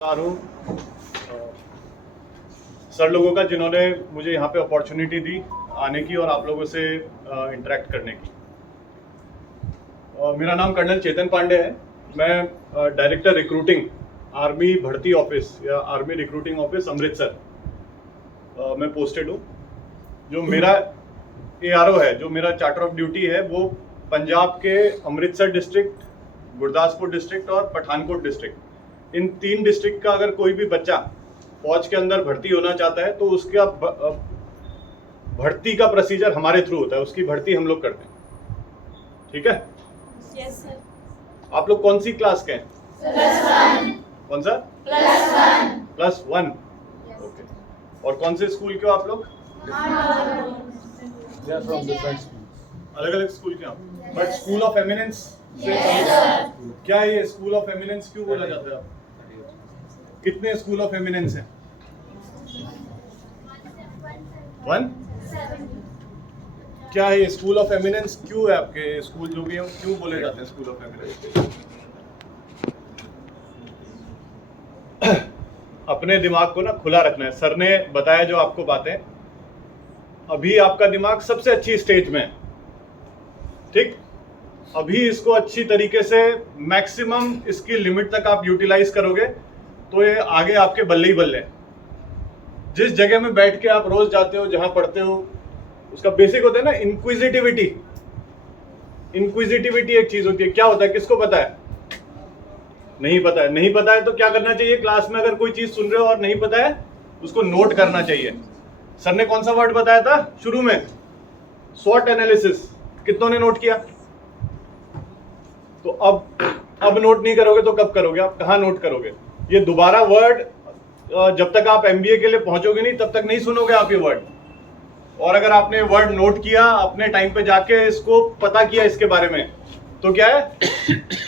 हूँ सर लोगों का जिन्होंने मुझे यहाँ पे अपॉर्चुनिटी दी आने की और आप लोगों से इंटरेक्ट करने की। मेरा नाम कर्नल चेतन पांडे है। मैं डायरेक्टर रिक्रूटिंग आर्मी भर्ती ऑफिस या आर्मी रिक्रूटिंग ऑफिस अमृतसर मैं पोस्टेड हूँ। जो मेरा ARO है, जो मेरा चार्टर ऑफ ड्यूटी है, वो पंजाब के अमृतसर डिस्ट्रिक्ट, गुरदासपुर डिस्ट्रिक्ट और पठानकोट डिस्ट्रिक्ट, इन 3 डिस्ट्रिक्ट का अगर कोई भी बच्चा फौज के अंदर भर्ती होना चाहता है तो उसका भर्ती का प्रोसीजर हमारे थ्रू होता है, उसकी भर्ती हम लोग करते हैं। ठीक है? Yes sir. आप लोग कौन सी क्लास के हैं? +1। कौन सा? +1। ओके। और कौन से स्कूल के हो आप लोग? अलग अलग स्कूल के हो, बट स्कूल ऑफ एमिनेंस से क्या है? ये स्कूल ऑफ एमिनेंस क्यों बोला जाता है? आप कितने स्कूल ऑफ एमिनेंस हैं? 1। क्या है ये स्कूल ऑफ एमिनेंस? क्यों है आपके स्कूल जो भी है क्यों बोले जाते हैं स्कूल ऑफ एमिनेंस? अपने दिमाग को ना खुला रखना है। सर ने बताया जो आपको बातें, अभी आपका दिमाग सबसे अच्छी स्टेज में है। ठीक, अभी इसको अच्छी तरीके से मैक्सिमम इसकी लिमिट तक आप यूटिलाइज करोगे तो ये आगे आपके बल्ले ही बल्ले। जिस जगह में बैठ के आप रोज जाते हो, जहां पढ़ते हो, उसका बेसिक होता है ना इंक्विजिटिविटी। इंक्विजिटिविटी एक चीज होती है। क्या होता है, किसको पता है? नहीं पता है। नहीं पता है तो क्या करना चाहिए? क्लास में अगर कोई चीज सुन रहे हो और नहीं पता है, उसको नोट करना चाहिए। सर ने कौन सा वर्ड बताया था शुरू में? स्वॉट एनालिसिस। कितनों ने नोट किया? तो अब नोट नहीं करोगे तो कब करोगे? आप कहाँ नोट करोगे? ये दोबारा वर्ड जब तक आप MBA के लिए पहुंचोगे नहीं तब तक नहीं सुनोगे आप ये वर्ड। और अगर आपने वर्ड नोट किया, अपने टाइम पे जाके इसको पता किया इसके बारे में, तो क्या है,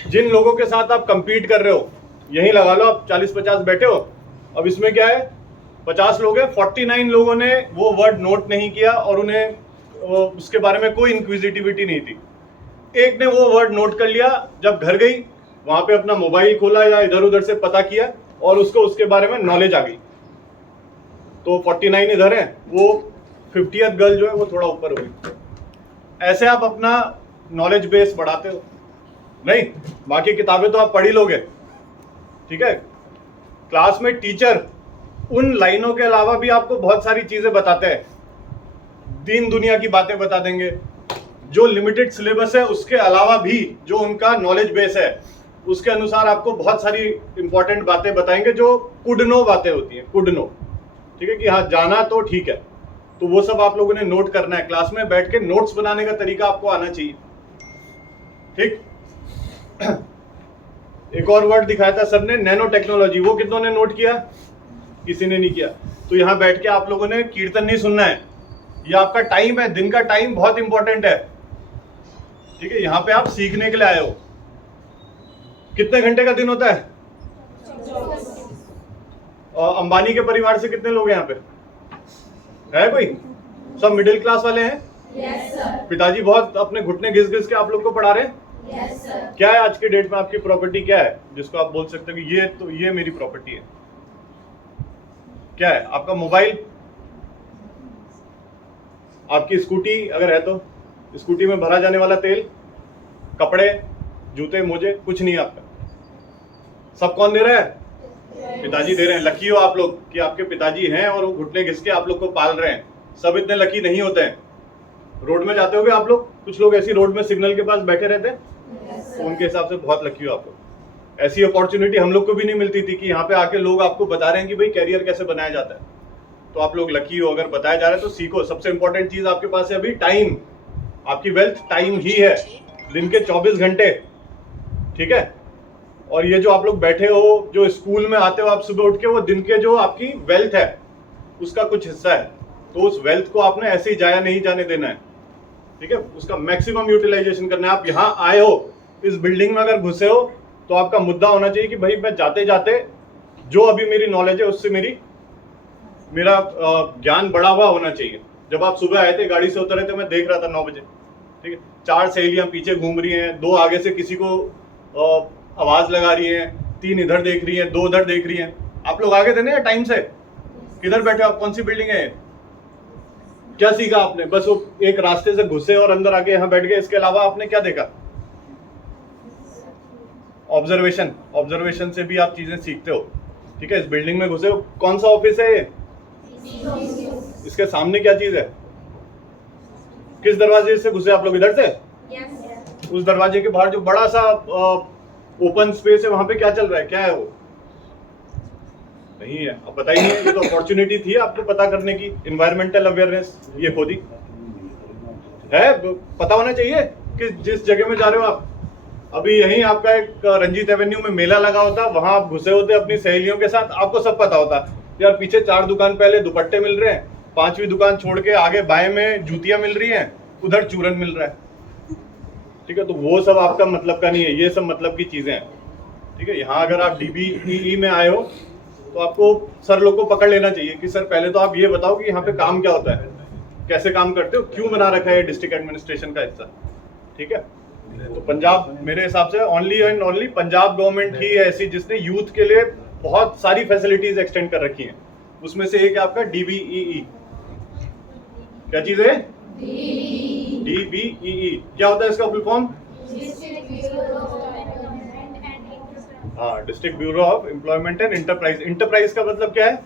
जिन लोगों के साथ आप कंपीट कर रहे हो, यही लगा लो आप 40-50 बैठे हो, अब इसमें क्या है 50 लोग हैं, 49 लोगों ने वो वर्ड नोट नहीं किया और उन्हें उसके बारे में कोई इंक्विजिटिविटी नहीं थी। एक ने वो वर्ड नोट कर लिया, जब घर गई वहां पे अपना मोबाइल खोला या इधर उधर से पता किया और उसको उसके बारे में नॉलेज आ गई। तो 49 इधर है, वो 50th गर्ल जो है वो थोड़ा ऊपर हो गई। ऐसे आप अपना नॉलेज बेस बढ़ाते हो। नहीं, बाकी किताबें तो आप पढ़ ही लोगे। ठीक है? क्लास में टीचर उन लाइनों के अलावा भी आपको बहुत सारी चीजें बताते हैं, दीन दुनिया की बातें बता देंगे। जो लिमिटेड सिलेबस है उसके अलावा भी जो उनका नॉलेज बेस है उसके अनुसार आपको बहुत सारी इंपॉर्टेंट बातें बताएंगे, जो कुड नो बातें होती हैं। कुड नो, ठीक है, कि हाँ जाना तो ठीक है। तो वो सब आप लोगों ने नोट करना है। क्लास में बैठ के नोट्स बनाने का तरीका आपको आना चाहिए। ठीक। एक और वर्ड दिखाया था सर ने, नैनो टेक्नोलॉजी। वो कितनों ने नोट किया? किसी ने नहीं किया। तो यहाँ बैठ के आप लोगों ने कीर्तन नहीं सुनना है। ये आपका टाइम है, दिन का टाइम बहुत इंपॉर्टेंट है। ठीक है? यहाँ पे आप सीखने के लिए आए हो। कितने घंटे का दिन होता है? और अंबानी के परिवार से कितने लोग हैं यहाँ पे? है कोई? सब मिडिल क्लास वाले हैं? Yes sir. पिताजी बहुत अपने घुटने घिस घिस के आप लोग को पढ़ा रहे हैं? Yes sir. क्या है आज के डेट में आपकी प्रॉपर्टी? क्या है जिसको आप बोल सकते हो कि ये मेरी प्रॉपर्टी है? क्या है? आपका मोबाइल, आपकी स्कूटी अगर है तो स्कूटी में भरा जाने वाला तेल, कपड़े, जूते, मोजे, कुछ नहीं आपका। सब कौन दे रहा है? पिताजी दे रहे हैं। लकी हो आप लोग कि आपके पिताजी हैं और वो घुटने घिस के आप लोग को पाल रहे हैं। सब इतने लकी नहीं होते हैं। रोड में जाते होगे आप लोग, कुछ लोग ऐसी रोड में सिग्नल के पास बैठे रहते हैं, तो उनके हिसाब से बहुत लकी हो आप लोग। ऐसी अपॉर्चुनिटी हम लोग को भी नहीं मिलती थी कि यहाँ पे आके लोग आपको बता रहे हैं कि भाई कैरियर कैसे बनाया जाता है। तो आप लोग लकी हो, अगर बताया जा रहा है तो सीखो। सबसे इंपॉर्टेंट चीज आपके पास है अभी टाइम। आपकी वेल्थ टाइम ही है, दिन के 24 घंटे। ठीक है? और ये जो आप लोग बैठे हो, जो स्कूल में आते हो आप सुबह उठ के, वो दिन के जो आपकी वेल्थ है उसका कुछ हिस्सा है। तो उस वेल्थ को आपने ऐसे ही जाया नहीं जाने देना है। ठीक है? उसका मैक्सिमम यूटिलाइजेशन करना है। आप यहाँ आए हो, इस बिल्डिंग में अगर घुसे हो, तो आपका मुद्दा होना चाहिए कि भाई मैं जाते जाते जो अभी मेरी नॉलेज है उससे मेरा ज्ञान बढ़ा हुआ होना चाहिए। जब आप सुबह आए थे, गाड़ी से उतरे थे, मैं देख रहा था 9 बजे, ठीक है, 4 सहेलियां पीछे घूम रही हैं, 2 आगे से किसी को आवाज लगा रही हैं, 3 इधर देख रही हैं, 2 उधर देख रही हैं। आप लोग आगे थे ना टाइम से? किधर बैठे आप? कौन सी बिल्डिंग है? क्या सीखा आपने? बस वो एक रास्ते से घुसे और अंदर आके यहाँ बैठ गए, इसके अलावा आपने क्या देखा? ऑब्जर्वेशन से भी आप चीजें सीखते हो। ठीक है, इस बिल्डिंग में घुसे हो, कौन सा ऑफिस है ये? इसके सामने क्या चीज है? किस दरवाजे से घुसे आप लोग? इधर से? उस दरवाजे के बाहर जो बड़ा सा ओपन स्पेस है, वहां पे क्या चल रहा है? क्या है वो? नहीं है, अब बताइए। ये तो अपॉर्चुनिटी थी आपको पता करने की, एनवायरमेंटल अवेयरनेस ये खुद ही है, पता होना चाहिए कि जिस जगह में जा रहे हो आप। अभी यहीं आपका एक रंजीत एवेन्यू में मेला लगा होता, वहां आप घुसे होते अपनी सहेलियों के साथ, आपको सब पता होता यार पीछे 4 दुकान पहले दुपट्टे मिल रहे हैं, 5वीं दुकान छोड़ के आगे बाएं में जूतियां मिल रही हैं, उधर चूरन मिल रहा है। ठीक है, तो वो सब आपका मतलब का नहीं है, ये सब मतलब की चीजें हैं। ठीक है, यहाँ अगर आप DBEE में आए हो तो आपको सर लोग को पकड़ लेना चाहिए कि सर पहले तो आप ये बताओ कि यहाँ पे काम क्या होता है, कैसे काम करते हो, क्यों बना रखा है डिस्ट्रिक्ट एडमिनिस्ट्रेशन का हिस्सा। ठीक है, तो पंजाब मेरे हिसाब से only and only Punjab government ही है ऐसी जिसने यूथ के लिए बहुत सारी फैसिलिटीज एक्सटेंड कर रखी हैं। उसमें से एक है आपका DBEE। क्या चीज है? DBEE क्या होता है इसका फुल फॉर्म? हाँ, district bureau of employment and enterprise. Enterprise का मतलब क्या है?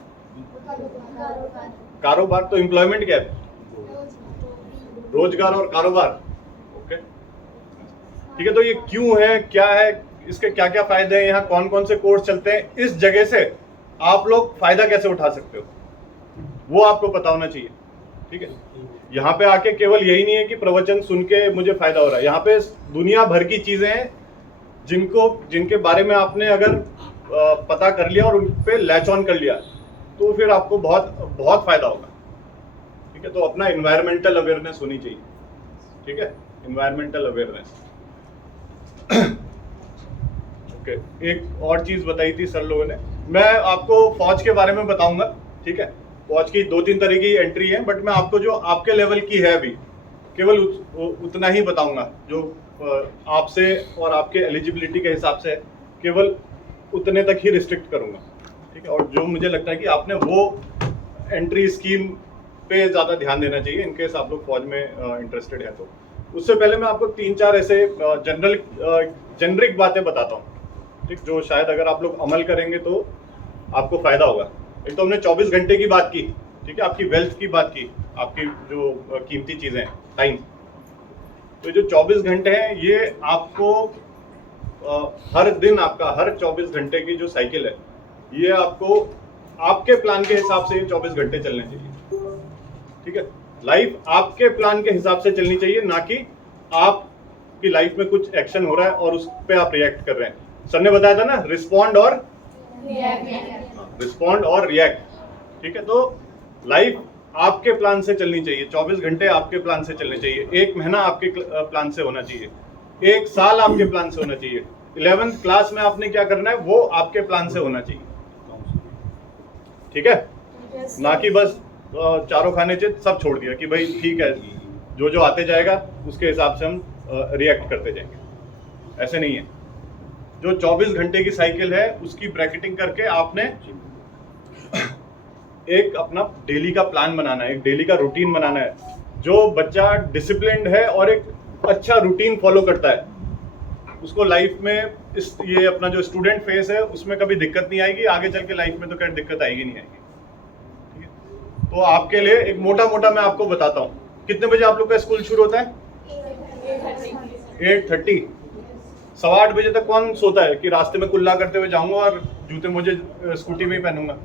कारोबार। तो एम्प्लॉयमेंट क्या है? रोजगार और कारोबार। ओके, ठीक है, तो ये क्यों है, क्या है, इसके क्या क्या फायदे हैं, यहाँ कौन कौन से कोर्स चलते हैं, इस जगह से आप लोग फायदा कैसे उठा सकते हो, वो आपको पता होना चाहिए। ठीक है, यहाँ पे आके केवल यही नहीं है कि प्रवचन सुन के मुझे फायदा हो रहा है, यहाँ पे दुनिया भर की चीजें हैं जिनके बारे में आपने अगर पता कर लिया और उन पे लैच ऑन कर लिया तो फिर आपको बहुत बहुत फायदा होगा। ठीक है, तो अपना एनवायरमेंटल अवेयरनेस होनी चाहिए। ठीक है, एनवायरमेंटल अवेयरनेस। ओके, एक और चीज बताई थी सर लोगों ने, मैं आपको फौज के बारे में बताऊंगा। ठीक है, फौज की 2-3 तरह की एंट्री है, बट मैं आपको जो आपके लेवल की है अभी केवल उतना ही बताऊंगा जो आपसे और आपके एलिजिबिलिटी के हिसाब से केवल उतने तक ही रिस्ट्रिक्ट करूंगा। ठीक है, और जो मुझे लगता है कि आपने वो एंट्री स्कीम पे ज़्यादा ध्यान देना चाहिए इनकेस आप लोग फौज में इंटरेस्टेड है तो। उससे पहले मैं आपको 3-4 ऐसे जेनरिक बातें बताता हूँ, ठीक, जो शायद अगर आप लोग अमल करेंगे तो आपको फायदा होगा। एक तो हमने 24 घंटे की बात की, ठीक है, आपकी वेल्थ की बात की, आपकी जो कीमती चीज़ें हैं, टाइम। तो जो 24 घंटे हैं ये आपको हर दिन आपका हर 24 घंटे की जो साइकिल है ये आपको आपके प्लान के हिसाब से ये 24 घंटे चलने चाहिए। ठीक है, लाइफ आपके प्लान के हिसाब से चलनी चाहिए, ना कि आपकी लाइफ में कुछ एक्शन हो रहा है और उस पर आप रिएक्ट कर रहे हैं। सर ने बताया था ना, रिस्पॉन्ड और रिएक्ट। ठीक है, तो लाइफ आपके प्लान से चलनी चाहिए, 24 घंटे आपके प्लान से चलने चाहिए, 1 महीना आपके प्लान से होना चाहिए, 1 साल आपके प्लान से होना चाहिए, 11th क्लास में आपने क्या करना है वो आपके प्लान से होना चाहिए। ठीक है, ना कि बस चारों खाने से सब छोड़ दिया कि भाई ठीक है जो जो आते जाएगा उसके हिसाब से हम रिएक्ट करते जाएंगे। ऐसे नहीं है, जो 24 घंटे की साइकिल है उसकी ब्रैकेटिंग करके आपने एक अपना डेली का प्लान बनाना है, एक डेली का रूटीन बनाना है। जो बच्चा डिसिप्लिन्ड है और एक अच्छा रूटीन फॉलो करता है उसको लाइफ में ये अपना जो स्टूडेंट फेस है उसमें कभी दिक्कत नहीं आएगी, आगे चल के लाइफ में तो कहीं दिक्कत आएगी नहीं आएगी। ठीक है, तो आपके लिए एक मोटा मोटा मैं आपको बताता हूँ, कितने बजे आप लोग का स्कूल शुरू होता है? 8:30। 8:15 बजे तक कौन सोता है कि रास्ते में कुल्ला करते हुए जाऊंगा और जूते मुझे स्कूटी में ही पहनूंगा?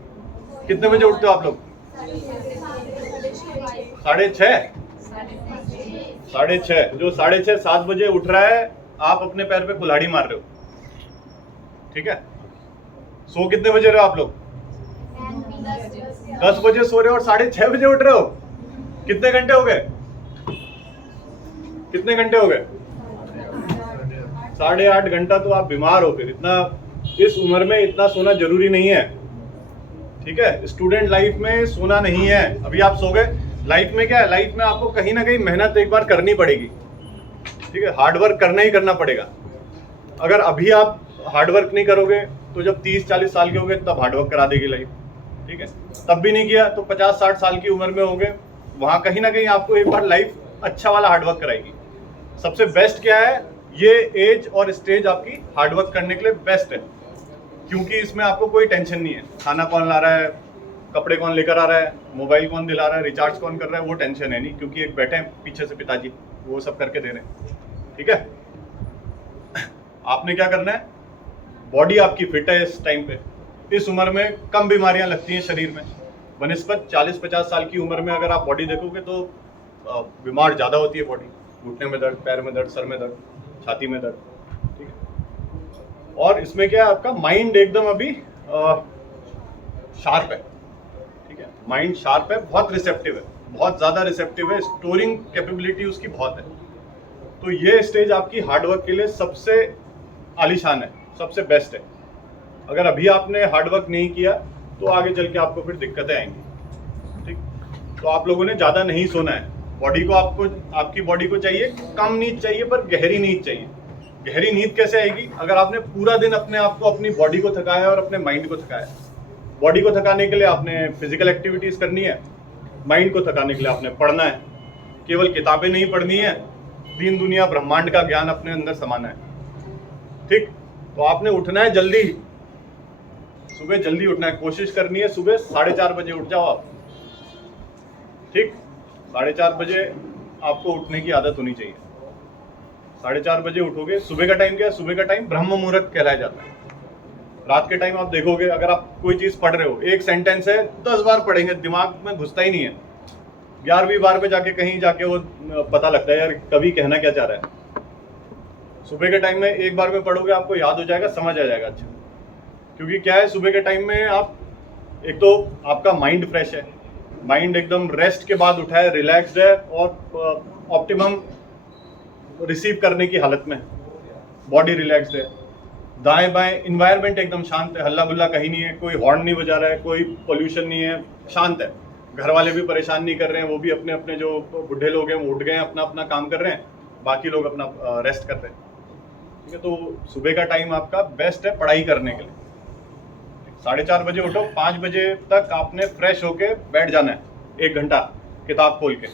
कितने बजे उठते हो आप लोग? 6:30। 6:30। जो 6:30 7 बजे उठ रहा है आप अपने पैर पे कुल्हाड़ी मार रहे हो। ठीक है, सो कितने बजे रहे हो आप लोग? 10 बजे सो रहे हो और 6:30 बजे उठ रहे हो। कितने घंटे हो गए? कितने घंटे हो गए? 8.5 घंटा। तो आप बीमार हो फिर। इतना इस उम्र में इतना सोना जरूरी नहीं है। ठीक है, स्टूडेंट लाइफ में सोना नहीं है। अभी आप सो गए, लाइफ में क्या है, लाइफ में आपको कहीं ना कहीं मेहनत एक बार करनी पड़ेगी। ठीक है, हार्डवर्क करना ही करना पड़ेगा। अगर अभी आप हार्डवर्क नहीं करोगे तो तो जब 30-40 साल के होंगे तब हार्डवर्क करा देगी लाइफ, ठीक है। तब भी नहीं किया तो 50-60 साल की उम्र में होंगे, वहां कहीं ना कहीं आपको एक बार लाइफ अच्छा वाला हार्डवर्क कराएगी। सबसे बेस्ट क्या है, ये एज और स्टेज आपकी हार्डवर्क करने के लिए बेस्ट है, क्योंकि इसमें आपको कोई टेंशन नहीं है। खाना कौन ला रहा है, कपड़े कौन लेकर आ रहा है, मोबाइल कौन दिला रहा है, रिचार्ज कौन कर रहा है, वो टेंशन है नहीं, क्योंकि एक बैठे हैं पीछे से पिताजी, वो सब करके दे रहे हैं, ठीक है। आपने क्या करना है, बॉडी आपकी फिट है इस टाइम पे, इस उम्र में कम बीमारियां लगती हैं शरीर में, बनस्पत 40-50 साल की उम्र में अगर आप बॉडी देखोगे तो बीमार ज़्यादा होती है बॉडी, घुटने में दर्द, पैर में दर्द, सर में दर्द, छाती में दर्द, ठीक है। और इसमें क्या है, आपका माइंड एकदम अभी शार्प है, ठीक है, माइंड शार्प है, बहुत रिसेप्टिव है, बहुत ज़्यादा रिसेप्टिव है, स्टोरिंग कैपेबिलिटी उसकी बहुत है। तो ये स्टेज आपकी हार्डवर्क के लिए सबसे आलीशान है, सबसे बेस्ट है। अगर अभी आपने हार्डवर्क नहीं किया तो आगे चल के आपको फिर दिक्कतें आएंगी, ठीक। तो आप लोगों ने ज़्यादा नहीं सोना है, बॉडी को आपको, आपकी बॉडी को चाहिए कम नींद चाहिए, पर गहरी नींद चाहिए। गहरी नींद कैसे आएगी, अगर आपने पूरा दिन अपने आप को, अपनी बॉडी को थकाया और अपने माइंड को थकाया। बॉडी को थकाने के लिए आपने फिजिकल एक्टिविटीज करनी है, माइंड को थकाने के लिए आपने पढ़ना है, केवल किताबें नहीं पढ़नी है, दीन दुनिया ब्रह्मांड का ज्ञान अपने अंदर समाना है, ठीक। तो आपने उठना है जल्दी, सुबह जल्दी उठना है, कोशिश करनी है सुबह 4:30 बजे उठ जाओ आप, ठीक। 4:30 बजे आपको उठने की आदत होनी चाहिए। 4:30 बजे उठोगे, सुबह का टाइम क्या है, सुबह का टाइम ब्रह्म मुहूर्त कहलाया जाता है। रात के टाइम आप देखोगे, अगर आप कोई चीज पढ़ रहे हो, एक सेंटेंस है 10 बार पढ़ेंगे, दिमाग में घुसता ही नहीं है, 11वीं बार पे जाके कहीं जाके वो पता लगता है यार कभी कहना क्या चाह रहा है। सुबह के टाइम में एक बार में पढ़ोगे, आपको याद हो जाएगा, समझ आ जाएगा अच्छा। क्योंकि क्या है, सुबह के टाइम में आप, एक तो आपका माइंड फ्रेश है, माइंड एकदम रेस्ट के बाद उठा है, रिलैक्स्ड है और ऑप्टिमम रिसीव करने की हालत में, बॉडी रिलैक्स्ड है। दाएं बाएं इन्वायरमेंट एकदम शांत है, हल्ला गुल्ला कहीं नहीं है, कोई हॉर्न नहीं बजा रहा है, कोई पोल्यूशन नहीं है, शांत है। घर वाले भी परेशान नहीं कर रहे हैं, वो भी अपने अपने जो बुढ़े लोग हैं वो उठ गए हैं, अपना अपना काम कर रहे हैं, बाकी लोग अपना रेस्ट कर रहे हैं, ठीक है। तो सुबह का टाइम आपका बेस्ट है पढ़ाई करने के लिए। 4:30 बजे उठो, 5 बजे तक आपने फ्रेश होके बैठ जाना है, 1 घंटा किताब खोल के।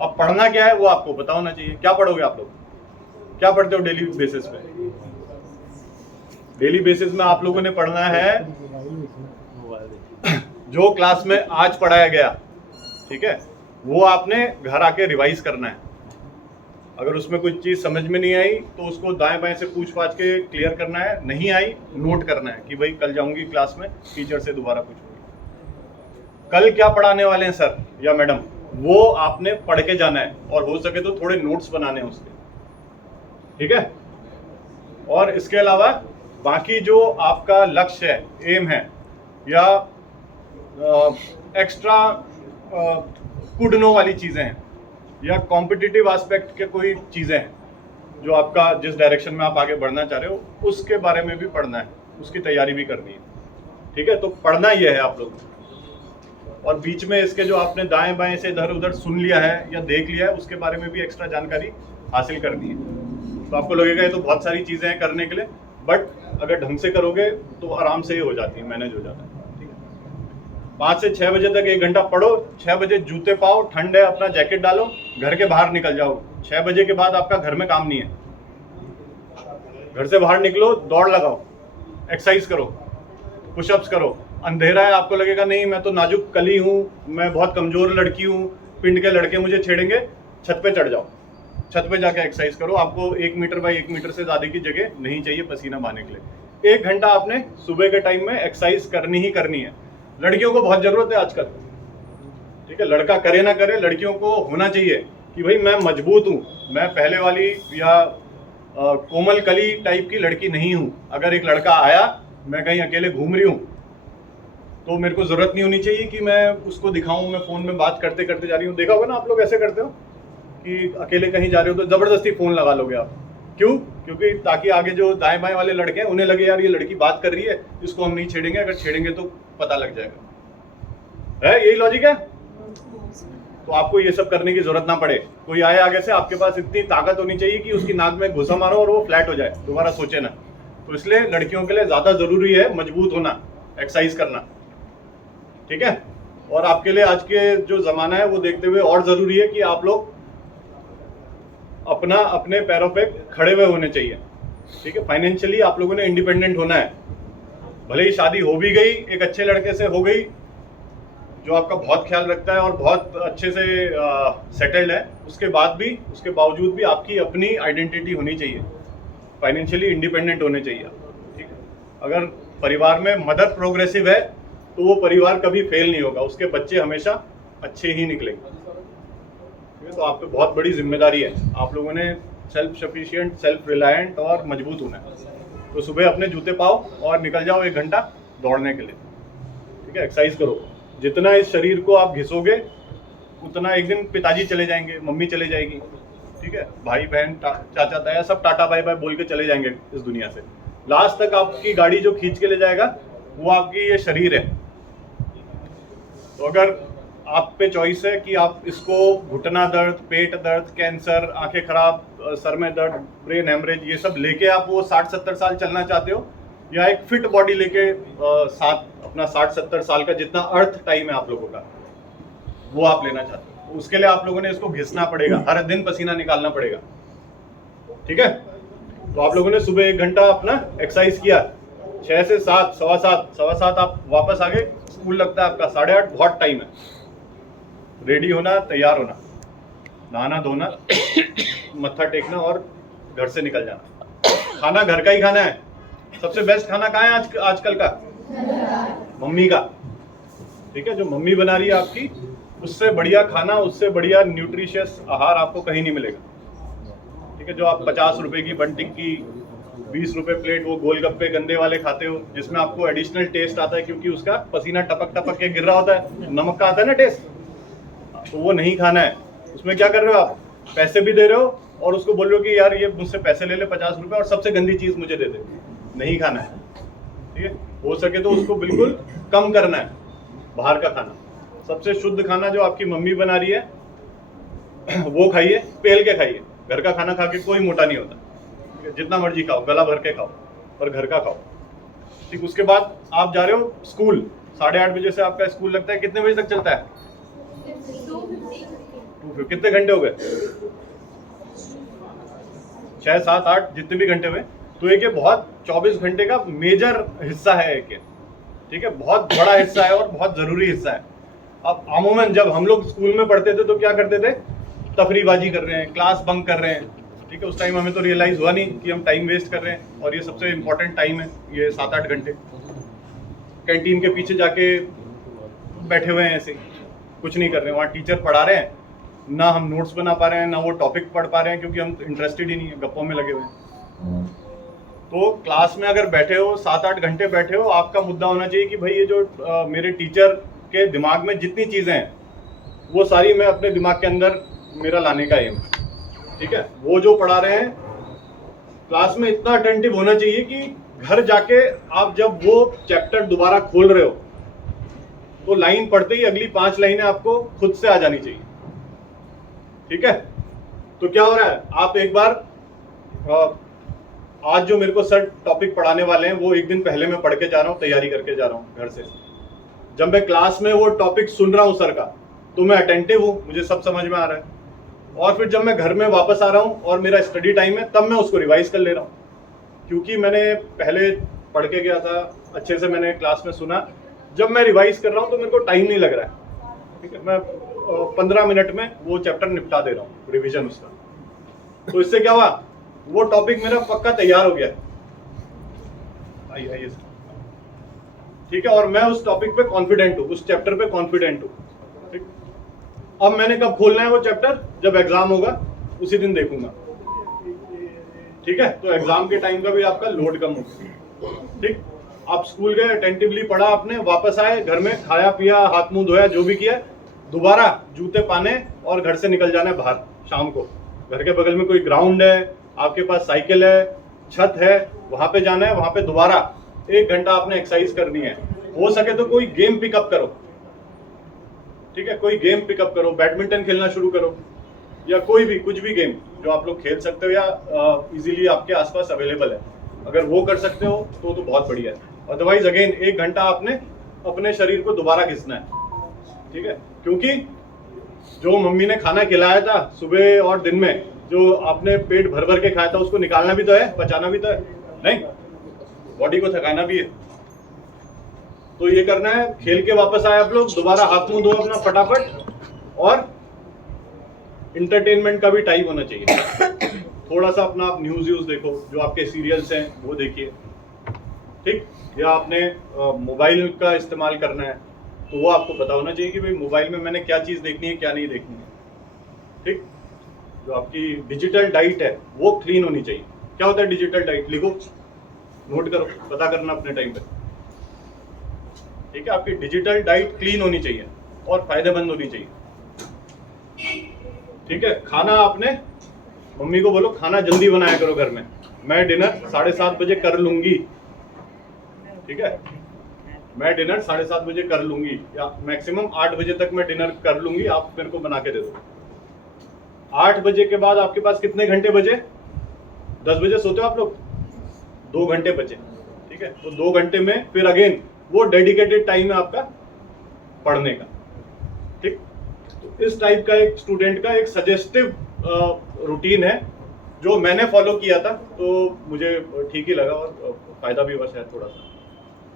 अब पढ़ना क्या है वो आपको पता होना चाहिए। क्या पढ़ोगे आप लोग, क्या पढ़ते हो डेली बेसिस पे? डेली बेसिस में आप लोगों ने पढ़ना है जो क्लास में आज पढ़ाया गया, ठीक है, वो आपने घर आके रिवाइज करना है। अगर उसमें कोई चीज समझ में नहीं आई तो उसको दाएं बाएं से पूछ पाछ के क्लियर करना है, नहीं आई नोट करना है कि भाई कल जाऊंगी क्लास में टीचर से दोबारा पूछूंगी, कल क्या पढ़ाने वाले हैं सर या मैडम, वो आपने पढ़ के जाना है, और हो सके तो थोड़े नोट्स बनाने हैं उसके, ठीक है। और इसके अलावा बाकी जो आपका लक्ष्य है, एम है, या एक्स्ट्रा कुड नो वाली चीजें हैं, या कॉम्पिटिटिव एस्पेक्ट के कोई चीजें हैं जो आपका, जिस डायरेक्शन में आप आगे बढ़ना चाह रहे हो, उसके बारे में भी पढ़ना है, उसकी तैयारी भी करनी है, ठीक है। तो पढ़ना ये है आप लोग। और बीच में इसके जो आपने दाएं बाएं से इधर उधर सुन लिया है या देख लिया है, उसके बारे में भी एक्स्ट्रा जानकारी हासिल करनी है। तो आपको लगेगा ये तो बहुत सारी चीजें हैं करने के लिए, बट अगर ढंग से करोगे तो आराम से ही हो जाती है, मैनेज हो जाता है, ठीक है। 5 से 6 बजे तक 1 घंटा पढ़ो, 6 बजे जूते पाओ, ठंड है, अपना जैकेट डालो, घर के बाहर निकल जाओ। 6 बजे के बाद आपका घर में काम नहीं है, घर से बाहर निकलो, दौड़ लगाओ, एक्सरसाइज करो, पुशअप्स करो। अंधेरा है, आपको लगेगा नहीं मैं तो नाजुक कली हूँ, मैं बहुत कमजोर लड़की हूँ, पिंड के लड़के मुझे छेड़ेंगे, छत पे चढ़ जाओ, छत पे जाके एक्सरसाइज करो। आपको 1 मीटर बाई 1 मीटर से ज्यादा की जगह नहीं चाहिए पसीना बहाने के लिए। 1 घंटा आपने सुबह के टाइम में एक्सरसाइज करनी ही करनी है। लड़कियों को बहुत जरूरत है आजकल, ठीक है, लड़का करे ना करे, लड़कियों को होना चाहिए कि भाई मैं मजबूत हूँ, मैं पहले वाली या कोमल कली टाइप की लड़की नहीं हूँ। अगर एक लड़का आया, मैं कहीं अकेले घूम रही हूँ, तो मेरे को जरूरत नहीं होनी चाहिए कि मैं उसको दिखाऊं, मैं फोन में बात करते करते जा रही हूँ। देखा होगा ना आप लोग ऐसे करते हो कि अकेले कहीं जा रहे हो तो जबरदस्ती फोन लगा लोगे आप, क्यों? क्योंकि ताकि आगे जो दाएं बाएं वाले लड़के हैं उन्हें लगे यार ये लड़की बात कर रही है, इसको हम नहीं छेड़ेंगे, अगर छेड़ेंगे तो पता लग जाएगा। है यही लॉजिक है? तो आपको ये सब करने की जरूरत ना पड़े। कोई आए आगे से, आपके पास इतनी ताकत होनी चाहिए कि उसकी नाक में घुसा मारो और वो फ्लैट हो जाए, दोबारा सोचे ना। तो इसलिए लड़कियों के लिए ज़्यादा ज़रूरी है मजबूत होना, एक्सरसाइज करना, ठीक है। और आपके लिए आज के जो ज़माना है वो देखते हुए और ज़रूरी है कि आप लोग अपने पैरों पे खड़े हुए होने चाहिए, ठीक है। फाइनेंशियली आप लोगों ने इंडिपेंडेंट होना है। भले ही शादी हो भी गई, एक अच्छे लड़के से हो गई जो आपका बहुत ख्याल रखता है और बहुत अच्छे से सेटल्ड है, उसके बावजूद भी आपकी अपनी आइडेंटिटी होनी चाहिए, फाइनेंशियली इंडिपेंडेंट होने चाहिए, ठीक है। अगर परिवार में मदर प्रोग्रेसिव है तो वो परिवार कभी फेल नहीं होगा, उसके बच्चे हमेशा अच्छे ही निकलेंगे, ठीक है। तो आप पे बहुत बड़ी जिम्मेदारी है, आप लोगों ने सेल्फ सफिशिएंट, सेल्फ रिलायंट और मजबूत होना है। तो सुबह अपने जूते पाओ और निकल जाओ 1 घंटा दौड़ने के लिए, ठीक है। एक्सरसाइज करो, जितना इस शरीर को आप घिसोगे उतना एक दिन पिताजी चले जाएंगे, मम्मी चले जाएगी, ठीक है। भाई बहन चाचा ताया सब टाटा बाय बाय बोल के चले जाएंगे इस दुनिया से। लास्ट तक आपकी गाड़ी जो खींच के ले जाएगा वो आपकी ये शरीर है। तो अगर आप पे चॉइस है कि आप इसको घुटना दर्द, पेट दर्द, कैंसर, आंखें खराब, सर में दर्द, ब्रेन हेमरेज, ये सब लेके आप वो 60-70 साल चलना चाहते हो, या एक फिट बॉडी लेके अपना 60-70 साल का जितना अर्थ टाइम है आप लोगों का वो आप लेना चाहते हो, तो उसके लिए आप लोगों ने इसको घिसना पड़ेगा, हर दिन पसीना निकालना पड़ेगा, ठीक है। तो आप लोगों ने सुबह 1 घंटा अपना एक्सरसाइज किया, 6 से 7, 7:15 आप वापस आ गए, स्कूल लगता है आपका 8:30, बहुत टाइम है। रेडी होना, तैयार होना, नहाना धोना, मत्था टेकना और घर से निकल जाना। खाना घर का ही खाना है। सबसे बेस्ट खाना कहाँ है आजकल का? मम्मी का, ठीक है। जो मम्मी बना रही है आपकी, उससे बढ़िया खाना, उससे बढ़िया न्यूट्रिशियस आहार आपको कहीं नहीं मिलेगा, ठीक है। जो आप 50 रुपए की बन टिक्की, 20 रुपए प्लेट वो गोलगप्पे गंदे वाले खाते हो, जिसमें आपको एडिशनल टेस्ट आता है क्योंकि उसका पसीना टपक टपक के गिर रहा होता है, नमक का आता है ना टेस्ट, तो वो नहीं खाना है। उसमें क्या कर रहे हो आप? पैसे भी दे रहे हो और उसको बोल रहे हो कि यार ये मुझसे पैसे ले ले 50 रुपए और सबसे गंदी चीज मुझे दे दे। नहीं खाना है, ठीक है। हो सके तो उसको बिल्कुल कम करना है, बाहर का खाना। सबसे शुद्ध खाना जो आपकी मम्मी बना रही है वो खाइए, पेल के खाइए। घर का खाना खा के कोई मोटा नहीं होता, ठीक है। जितना मर्जी खाओ, गला भर के खाओ, पर घर का खाओ, ठीक। उसके बाद आप जा रहे हो स्कूल, 8:30 बजे से आपका स्कूल लगता है, कितने बजे तक चलता है? 2 कितने घंटे हो गए? 6, 7, 8 जितने भी घंटे हुए। तो एक ये बहुत 24 घंटे का मेजर हिस्सा है एक, ठीक है। बहुत बड़ा हिस्सा है और बहुत जरूरी हिस्सा है। अब अमूमन जब हम लोग स्कूल में पढ़ते थे तो क्या करते थे? तफरीबाजी कर रहे हैं, क्लास बंक कर रहे हैं, ठीक है। उस टाइम हमें तो रियलाइज हुआ नहीं कि हम टाइम वेस्ट कर रहे हैं, और ये सबसे इंपॉर्टेंट टाइम है, ये 7-8 घंटे कैंटीन के पीछे जाके बैठे हुए हैं, ऐसे कुछ नहीं कर रहे हैं। वहाँ टीचर पढ़ा रहे हैं, ना हम नोट्स बना पा रहे हैं, ना वो टॉपिक पढ़ पा रहे हैं, क्योंकि हम इंटरेस्टेड ही नहीं है, गप्पों में लगे हुए हैं। तो क्लास में अगर बैठे हो, 7-8 घंटे बैठे हो, आपका मुद्दा होना चाहिए कि भाई ये जो मेरे टीचर के दिमाग में जितनी चीज़ें हैं वो सारी मैं अपने दिमाग के अंदर मेरा लाने का एम, ठीक है। वो जो पढ़ा रहे हैं क्लास में इतना अटेंटिव होना चाहिए कि घर जाके आप जब वो चैप्टर दोबारा खोल रहे हो तो लाइन पढ़ते ही अगली 5 लाइनें आपको खुद से आ जानी चाहिए, ठीक है। तो क्या हो रहा है, आप एक बार आज जो मेरे को सर टॉपिक पढ़ाने वाले हैं वो एक दिन पहले मैं पढ़ के जा रहा हूँ, तैयारी करके जा रहा हूँ घर से। जब मैं क्लास में वो टॉपिक सुन रहा हूँ सर का, तो मैं अटेंटिव हूँ, मुझे सब समझ में आ रहा है। और फिर जब मैं घर में वापस आ रहा हूँ और मेरा स्टडी टाइम है, तब मैं उसको रिवाइज कर ले रहा हूँ, क्योंकि मैंने पहले पढ़ के गया था, अच्छे से मैंने क्लास में सुना। जब मैं रिवाइज कर रहा हूँ तो मेरे को टाइम नहीं लग रहा है, ठीक है। मैं 15 मिनट में वो चैप्टर निपटा दे रहा हूँ, रिवीजन उसका। तो इससे क्या हुआ, वो टॉपिक मेरा पक्का तैयार हो गया। आइए सर, ठीक है। और मैं उस टॉपिक पे कॉन्फिडेंट हूँ, उस चैप्टर पे कॉन्फिडेंट हूँ, ठीक। अब मैंने कब खोलना है वो चैप्टर? जब एग्जाम होगा उसी दिन देखूंगा, ठीक है। तो एग्जाम के टाइम का भी आपका लोड कम होगा, ठीक। आप स्कूल गए, अटेंटिवली पढ़ा आपने, वापस आए, घर में खाया पिया, हाथ मुंह धोया, जो भी किया, दोबारा जूते पाने और घर से निकल जाना है बाहर। शाम को घर के बगल में कोई ग्राउंड है, आपके पास साइकिल है, छत है, वहां पे जाना है, वहां पे दोबारा 1 घंटा आपने एक्सरसाइज करनी है। हो सके तो कोई गेम पिकअप करो, ठीक है। कोई गेम पिकअप करो, बैडमिंटन खेलना शुरू करो, या कोई भी कुछ भी गेम जो आप लोग खेल सकते हो या इजीली आपके आसपास अवेलेबल है। अगर वो कर सकते हो तो बहुत बढ़िया है। अदरवाइज अगेन 1 घंटा आपने अपने शरीर को दोबारा घिसना है, ठीक है। क्योंकि जो मम्मी ने खाना खिलाया था सुबह और दिन में, जो आपने पेट भर भर के खाया था, उसको निकालना भी तो है, पचाना भी तो है, नहीं, बॉडी को थकाना भी है। तो ये करना है। खेल के वापस आए आप लोग, दोबारा हाथ मुंह धो अपना फटाफट, और इंटरटेनमेंट का भी टाइम होना चाहिए। थोड़ा सा अपना आप न्यूज देखो, जो आपके सीरियल्स हैं वो देखिए, ठीक। या आपने मोबाइल का इस्तेमाल करना है तो वो आपको पता होना चाहिए कि भाई मोबाइल में मैंने क्या चीज़ देखनी है, क्या नहीं देखनी है, ठीक। जो आपकी डिजिटल डाइट है वो क्लीन होनी चाहिए। क्या होता है डिजिटल डाइट? लिखो, नोट करो, पता करना अपने टाइम पे, ठीक है। आपकी डिजिटल डाइट क्लीन होनी चाहिए और फायदेमंद होनी चाहिए, ठीक है। खाना आपने मम्मी को बोलो खाना जल्दी बनाया करो घर में। मैं डिनर 7:30 बजे कर लूंगी, ठीक है। मैं डिनर 7:30 बजे कर लूंगी, या मैक्सिमम 8 बजे तक मैं डिनर कर लूंगी, आप मेरे को बना के दे दो। 8 बजे के बाद आपके पास कितने घंटे बचे? 10 बजे सोते हो आप लोग, 2 घंटे बचे, ठीक है। तो 2 घंटे में फिर अगेन वो डेडिकेटेड टाइम है आपका पढ़ने का, ठीक। तो इस टाइप का एक स्टूडेंट का एक सजेस्टिव रूटीन है जो मैंने फॉलो किया था, तो मुझे ठीक ही लगा और फायदा भी हुआ शायद थोड़ा सा,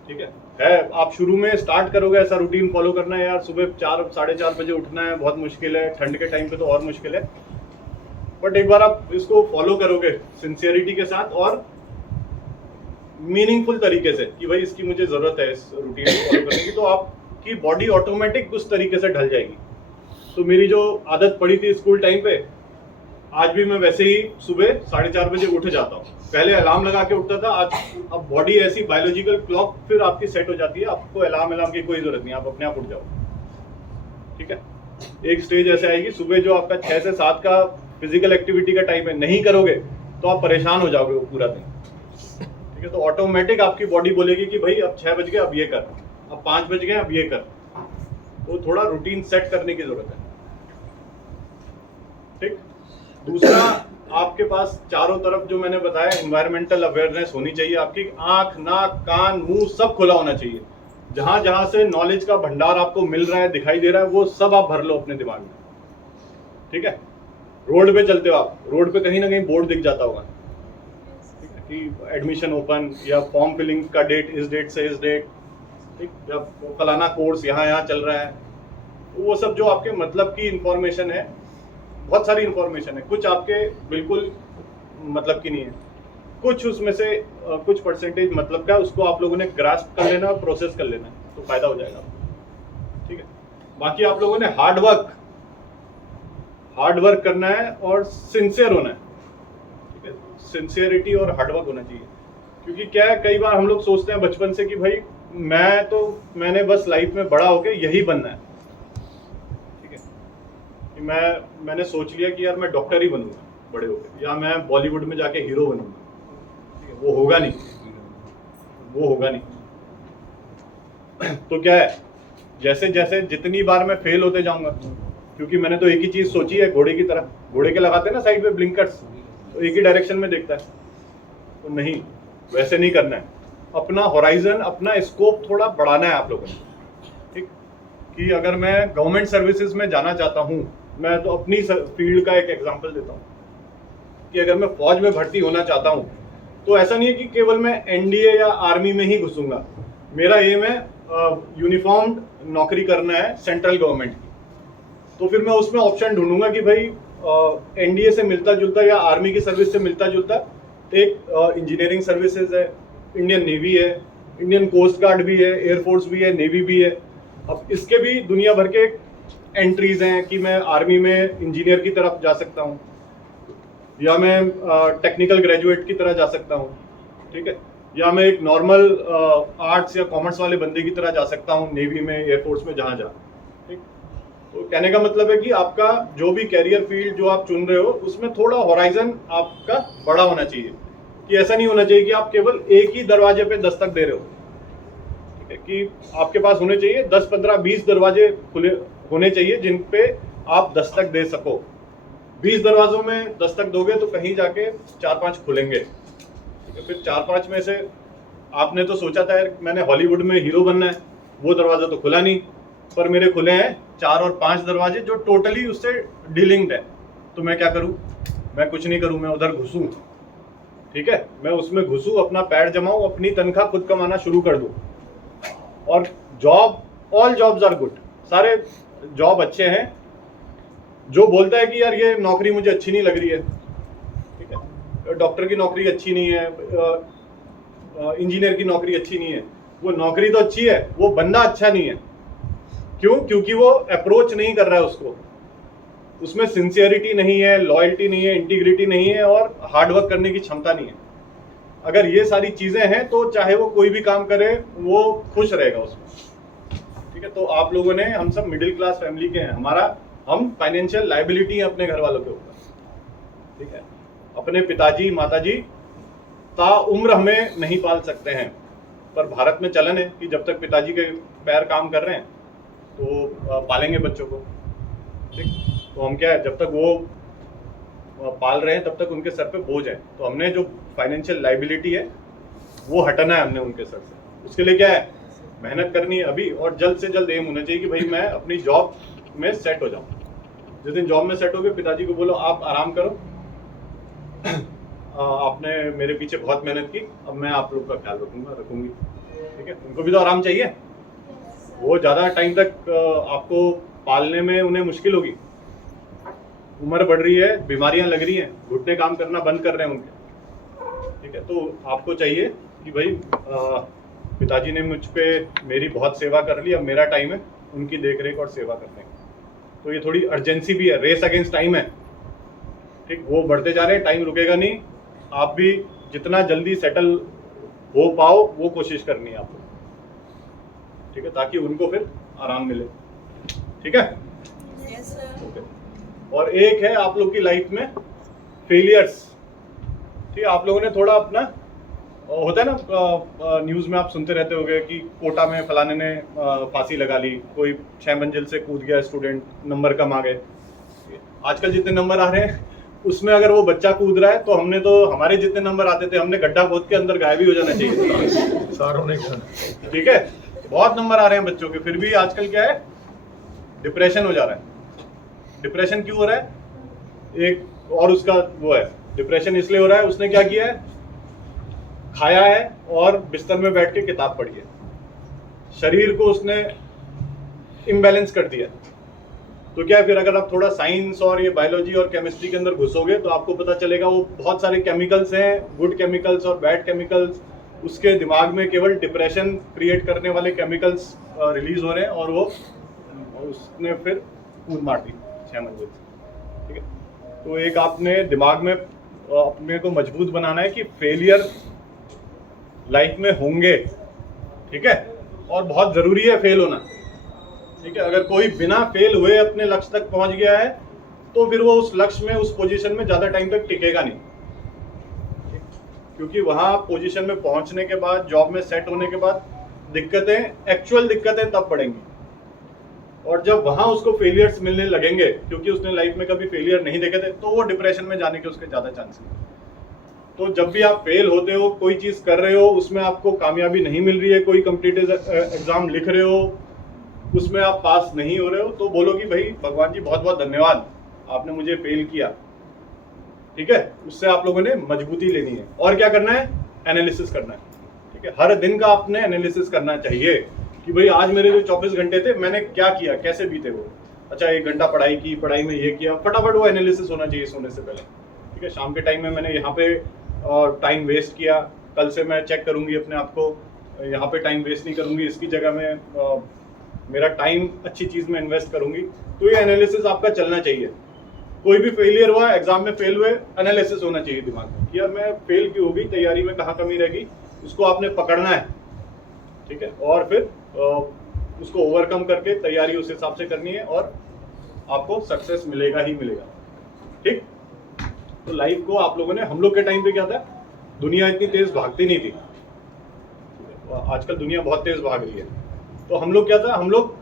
ठीक है। आप शुरू में स्टार्ट करोगे ऐसा रूटीन फॉलो करना है, यार सुबह 4 साढ़े 4 बजे उठना है, बहुत मुश्किल है, ठंड के टाइम पे तो और मुश्किल है। बट एक बार आप इसको फॉलो करोगे सिंसियरिटी के साथ और मीनिंगफुल तरीके से कि भाई इसकी मुझे जरूरत है इस रूटीन को फॉलो करने की, तो आपकी बॉडी ऑटोमेटिक उस तरीके से ढल जाएगी। तो मेरी जो आदत पड़ी थी स्कूल टाइम पे, आज भी मैं वैसे ही सुबह 4:30 बजे उठ जाता हूँ। पहले अलार्म लगा के उठता था, आज अब बॉडी ऐसी बायोलॉजिकल क्लॉक फिर आपकी सेट हो जाती है, आपको अलार्म की कोई जरूरत नहीं, आप अपने आप उठ जाओ, ठीक है। एक स्टेज ऐसे आएगी सुबह जो आपका 6 से 7 का फिजिकल एक्टिविटी का टाइम है, नहीं करोगे तो आप परेशान हो जाओगे वो पूरा दिन, ठीक है। तो ऑटोमेटिक आपकी बॉडी बोलेगी कि भाई अब 6 बज गए, अब ये कर, अब 5 बज गए, अब ये कर। तो थोड़ा रूटीन सेट करने की जरूरत है, ठीक। दूसरा, आपके पास चारों तरफ जो मैंने बताया एनवायरमेंटल अवेयरनेस होनी चाहिए। आपकी आंख, नाक, कान, मुंह सब खुला होना चाहिए। जहां जहां से नॉलेज का भंडार आपको मिल रहा है, दिखाई दे रहा है, वो सब आप भर लो अपने दिमाग में, ठीक है। रोड पे चलते हो आप, रोड पे कहीं ना कहीं बोर्ड दिख जाता होगा, ठीक है, कि एडमिशन ओपन या फॉर्म फिलिंग का डेट इस डेट से इस डेट, ठीक, या फलाना कोर्स यहाँ चल रहा है। वो सब जो आपके मतलब की इंफॉर्मेशन है, बहुत सारी इंफॉर्मेशन है, कुछ आपके बिल्कुल मतलब की नहीं है, कुछ उसमें से कुछ परसेंटेज मतलब का, उसको आप लोगों ने ग्रास्प कर लेना और प्रोसेस कर लेना, तो फायदा हो जाएगा, ठीक है। बाकी आप लोगों ने हार्ड वर्क करना है और सिंसियर होना है, ठीक है। सिंसियरिटी और हार्ड वर्क होना चाहिए। क्योंकि क्या है, कई बार हम लोग सोचते हैं बचपन से कि भाई मैंने बस लाइफ में बड़ा होके यही बनना है, कि मैंने सोच लिया कि यार मैं डॉक्टर ही बनूंगा बड़े होकर, या मैं बॉलीवुड में जाके हीरो बनूंगा, ठीक है। वो होगा नहीं। तो क्या है, जैसे जैसे जितनी बार मैं फेल होते जाऊंगा, क्योंकि मैंने तो एक ही चीज सोची है, घोड़े की तरह, घोड़े के लगाते हैं ना साइड पे ब्लिंकर्स, तो एक ही डायरेक्शन में देखता है, तो नहीं, वैसे नहीं करना है। अपना होराइजन, अपना स्कोप थोड़ा बढ़ाना है आप लोगों ने, ठीक। कि अगर मैं गवर्नमेंट सर्विसेज में जाना चाहता हूँ, मैं तो अपनी फील्ड का एक एग्जांपल देता हूँ कि अगर मैं फौज में भर्ती होना चाहता हूँ, तो ऐसा नहीं है कि केवल मैं एनडीए या आर्मी में ही घुसूंगा। मेरा एम है यूनिफॉर्म्ड नौकरी करना है सेंट्रल गवर्नमेंट की, तो फिर मैं उसमें ऑप्शन ढूंढूंगा कि भाई एनडीए से मिलता जुलता या आर्मी की सर्विस से मिलता जुलता एक इंजीनियरिंग सर्विसेज है, इंडियन नेवी है, इंडियन कोस्ट गार्ड भी है, एयरफोर्स भी है, नेवी भी है। अब इसके भी दुनिया भर के एंट्रीज हैं कि मैं आर्मी में इंजीनियर की तरफ जा सकता हूँ, या मैं टेक्निकल ग्रेजुएट की तरह जा सकता हूँ, ठीक है, या मैं एक नॉर्मल आर्ट्स या कॉमर्स वाले बंदे की तरह जा सकता हूँ नेवी में, एयरफोर्स में, जहाँ जा, ठीक। तो कहने का मतलब है कि आपका जो भी कैरियर फील्ड जो आप चुन रहे हो, उसमें थोड़ा होराइजन आपका बड़ा होना चाहिए, कि ऐसा नहीं होना चाहिए कि आप केवल एक ही दरवाजे पे दस्तक दे रहे हो, ठीक है, कि आपके पास होने चाहिए 10, 15, 20 दरवाजे खुले होने चाहिए जिन पे आप दस्तक दे सको। 20 दरवाजों में दस्तक दोगे तो कहीं जाके 4-5 खुलेंगे, ठीक है, फिर 4-5 में से आपने तो सोचा था यार मैंने हॉलीवुड में हीरो बनना है, वो दरवाजा तो खुला नहीं, पर मेरे खुले हैं 4 और 5 दरवाजे जो टोटली उससे डीलिंक्ड है। तो मैं क्या करूं? मैं कुछ नहीं करूं, मैं उधर घुसूं, ठीक है, मैं उसमें घुसूं, अपना पैर जमाऊं, अपनी तनख्वाह खुद कमाना शुरू कर दूं। और job, all jobs are good, सारे जॉब अच्छे हैं। जो बोलता है कि यार ये नौकरी मुझे अच्छी नहीं लग रही है, ठीक है, डॉक्टर की नौकरी अच्छी नहीं है, इंजीनियर की नौकरी अच्छी नहीं है, वो नौकरी तो अच्छी है, वो बंदा अच्छा नहीं है। क्यों? क्योंकि वो अप्रोच नहीं कर रहा है उसको, उसमें सिंसियरिटी नहीं है, लॉयल्टी नहीं है, इंटीग्रिटी नहीं है और हार्डवर्क करने की क्षमता नहीं है। अगर ये सारी चीजें हैं तो चाहे वो कोई भी काम करे वो खुश रहेगा उसमें, ठीक है। तो आप लोगों ने, हम सब मिडिल क्लास फैमिली के हैं, हम फाइनेंशियल लायबिलिटी हैं अपने घर वालों के ऊपर, ठीक है। अपने पिताजी माताजी ताउम्र हमें नहीं पाल सकते हैं, पर भारत में चलन है कि जब तक पिताजी के पैर काम कर रहे हैं तो पालेंगे बच्चों को, ठीक। तो हम क्या है, जब तक वो पाल रहे हैं तब तक उनके सर पे बोझ है, तो हमने जो फाइनेंशियल लायबिलिटी है वो हटाना है हमने उनके सर से। उसके लिए क्या है, मेहनत करनी है अभी, और जल्द से जल्द एम होना चाहिए कि भाई मैं अपनी जॉब में सेट हो जाऊं। जिस दिन जॉब में सेट हो गए, पिताजी को बोलो आप आराम करो, आपने मेरे पीछे बहुत मेहनत की, अब मैं आप लोग का ख्याल रखूंगी, ठीक है। उनको भी तो आराम चाहिए, वो ज़्यादा टाइम तक आपको पालने में उन्हें मुश्किल होगी। उम्र बढ़ रही है, बीमारियां लग रही हैं, घुटने काम करना बंद कर रहे हैं उनके, ठीक है। तो आपको चाहिए कि भाई पिताजी ने मुझ पे मेरी बहुत सेवा कर ली, अब मेरा टाइम है उनकी देखरेख और सेवा करने की। तो ये थोड़ी अर्जेंसी भी है, रेस अगेंस्ट टाइम है, ठीक। वो बढ़ते जा रहे हैं, टाइम रुकेगा नहीं, आप भी जितना जल्दी सेटल हो पाओ वो कोशिश करनी है आपको, ठीक है, ताकि उनको फिर आराम मिले, ठीक है। Yes, sir. ओके। और एक है आप लोग की लाइफ में फेलियर्स, ठीक है। आप लोगों ने थोड़ा अपना, होता है ना न्यूज़ में आप सुनते रहते होगे कि कोटा में फलाने ने फांसी लगा ली, कोई 6 मंजिल से कूद गया स्टूडेंट, नंबर कम आ गए। आजकल जितने नंबर आ रहे हैं उसमें अगर वो बच्चा कूद रहा है तो हमने तो, हमारे जितने नंबर आते थे हमने गड्ढा खोद के अंदर गायब ही हो जाना चाहिए सारों ने, ठीक है। बहुत नंबर आ रहे हैं बच्चों के, फिर भी आजकल क्या है, डिप्रेशन हो जा रहा है। डिप्रेशन क्यों हो रहा है? एक और उसका वो है, डिप्रेशन इसलिए हो रहा है, उसने क्या किया है, खाया है और बिस्तर में बैठ के किताब पढ़ी है, शरीर को उसने इम्बैलेंस कर दिया। तो क्या है, फिर अगर आप थोड़ा साइंस और ये बायोलॉजी और केमिस्ट्री के अंदर घुसोगे तो आपको पता चलेगा वो बहुत सारे केमिकल्स हैं, गुड केमिकल्स और बैड केमिकल्स, उसके दिमाग में केवल डिप्रेशन क्रिएट करने वाले केमिकल्स रिलीज हो रहे हैं और वो उसने फिर कूद मार दी 6 मंजिल से, ठीक है। तो एक आपने दिमाग में अपने को मजबूत बनाना है कि फेलियर लाइफ में होंगे, ठीक है, और बहुत जरूरी है फेल होना, ठीक है। अगर कोई बिना फेल हुए अपने लक्ष्य तक पहुंच गया है तो फिर वो उस लक्ष्य में, उस पोजीशन में ज्यादा टाइम तक टिकेगा नहीं, क्योंकि वहां पोजीशन में पहुंचने के बाद, जॉब में सेट होने के बाद दिक्कतें, एक्चुअल दिक्कतें तब पड़ेंगी। और जब वहां उसको फेलियर्स मिलने लगेंगे, क्योंकि उसने लाइफ में कभी फेलियर नहीं देखे थे, तो वो डिप्रेशन में जाने के उसके ज्यादा चांसेस हैं। तो जब भी आप फेल होते हो, कोई चीज कर रहे हो, उसमें आपको कामयाबी नहीं मिल रही है, कोई कॉम्पिटिटिव एग्जाम लिख रहे हो, उसमें आप पास नहीं हो रहे हो, तो बोलो कि भाई भगवान जी बहुत बहुत धन्यवाद, आपने मुझे फेल किया, ठीक है। उससे आप लोगों ने मजबूती लेनी है। और क्या करना है, एनालिसिस करना है, ठीक है। हर दिन का आपने एनालिसिस करना चाहिए कि भाई आज मेरे जो 24 घंटे थे मैंने क्या किया, कैसे बीते वो। अच्छा 1 घंटा पढ़ाई की, पढ़ाई में ये किया, फटाफट वो एनालिसिस होना चाहिए सोने से पहले, ठीक है। शाम के टाइम में मैंने यहाँ पे टाइम वेस्ट किया, कल से मैं चेक करूंगी अपने आप को, यहाँ पे टाइम वेस्ट नहीं करूंगी, इसकी जगह में मेरा टाइम अच्छी चीज में इन्वेस्ट करूंगी। तो ये एनालिसिस आपका चलना चाहिए। कोई भी फेलियर हुआ, एग्जाम में फेल हुए, एनालिसिस होना चाहिए दिमाग में कि यार मैं फेल क्यों हो गई, तैयारी में कहाँ कमी रहेगी, उसको आपने पकड़ना है, ठीक है। और फिर उसको ओवरकम करके तैयारी उस हिसाब से करनी है और आपको सक्सेस मिलेगा ही मिलेगा, ठीक। तो लाइफ को आप लोगों ने, हम लोग के टाइम पे क्या था, दुनिया इतनी तेज भागती नहीं थी, आजकल दुनिया बहुत तेज भाग रही है। तो हम लोग क्या था, हम लोग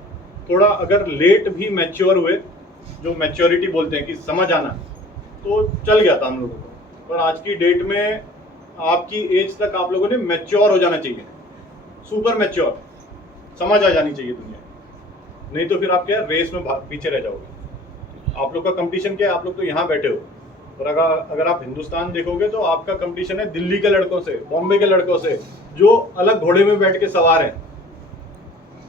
थोड़ा अगर लेट भी मैच्योर हुए, जो मैच्योरिटी बोलते हैं कि समझ आना, तो चल गया था हम लोगों को। पर आज की डेट में आपकी एज तक आप लोगों ने मैच्योर हो जाना चाहिए, सुपर मैच्योर, समझ आ जानी चाहिए दुनिया, नहीं तो फिर आप क्या रेस में पीछे रह जाओगे। आप लोग का कंपटीशन क्या है, आप लोग तो यहाँ बैठे हो, और अगर आप हिंदुस्तान देखोगे तो आपका कंपटीशन है दिल्ली के लड़कों से, बॉम्बे के लड़कों से, जो अलग घोड़े में बैठ के सवार हैं।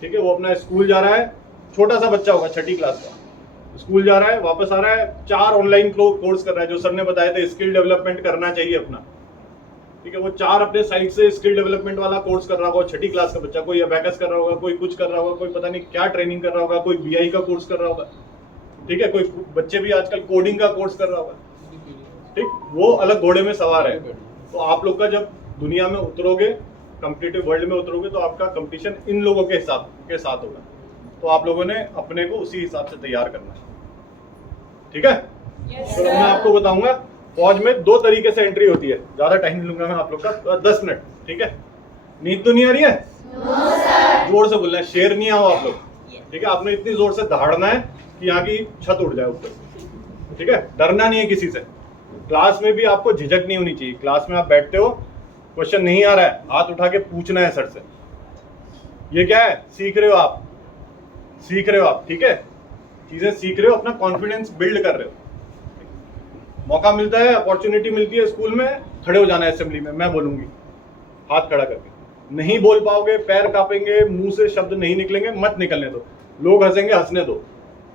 ठीक है, वो अपना स्कूल जा रहा है, छोटा सा बच्चा होगा 6ठी क्लास का, स्कूल जा रहा है, वापस आ रहा है, 4 ऑनलाइन कोर्स कर रहा है, जो सर ने बताया था स्किल डेवलपमेंट करना चाहिए अपना। ठीक है, वो 4 अपने साइड से स्किल डेवलपमेंट वाला कोर्स कर रहा होगा 6ठी क्लास का बच्चा, कोई अबैकस कर रहा होगा, कोई कुछ कर रहा होगा, कोई पता नहीं क्या ट्रेनिंग कर रहा होगा, कोई BI का कोर्स कर रहा होगा। ठीक है, कोई बच्चे भी आजकल कोडिंग का कोर्स कर रहा होगा। ठीक, वो अलग घोड़े में सवार है। तो आप लोग का जब दुनिया में उतरोगे, कॉम्पिटिटिव वर्ल्ड में उतरोगे, तो आपका कंपटीशन इन लोगों के साथ होगा। तो आप लोगों ने अपने को उसी हिसाब से तैयार करना है। ठीक है, Yes, तो मैं sir. आपको बताऊंगा फौज में 2 तरीके से एंट्री होती है, ज्यादा टाइम नहीं लूंगा मैं आप लोग का, 10 मिनट। ठीक है, नींद तो नहीं आ रही है? No, sir. जोर से बोलना है, शेर नहीं आओ आप लोग। ठीक है, आपने इतनी जोर से दहाड़ना है कि यहाँ की छत उड़ जाए ऊपर। ठीक है, डरना नहीं है किसी से। क्लास में भी आपको झिझक नहीं होनी चाहिए। क्लास में आप बैठते हो, क्वेश्चन नहीं आ रहा है, हाथ उठा के पूछना है सर से। ये क्या है, सीख रहे हो आप, सीख रहे हो आप। ठीक है, चीजें सीख रहे हो, अपना कॉन्फिडेंस बिल्ड कर रहे हो। मौका मिलता है, अपॉर्चुनिटी मिलती है स्कूल में, खड़े हो जाना है असेंबली में, मैं बोलूंगी, हाथ खड़ा करके। नहीं बोल पाओगे, पैर कांपेंगे, मुंह से शब्द नहीं निकलेंगे, मत निकलने दो, लोग हंसेंगे, हंसने दो,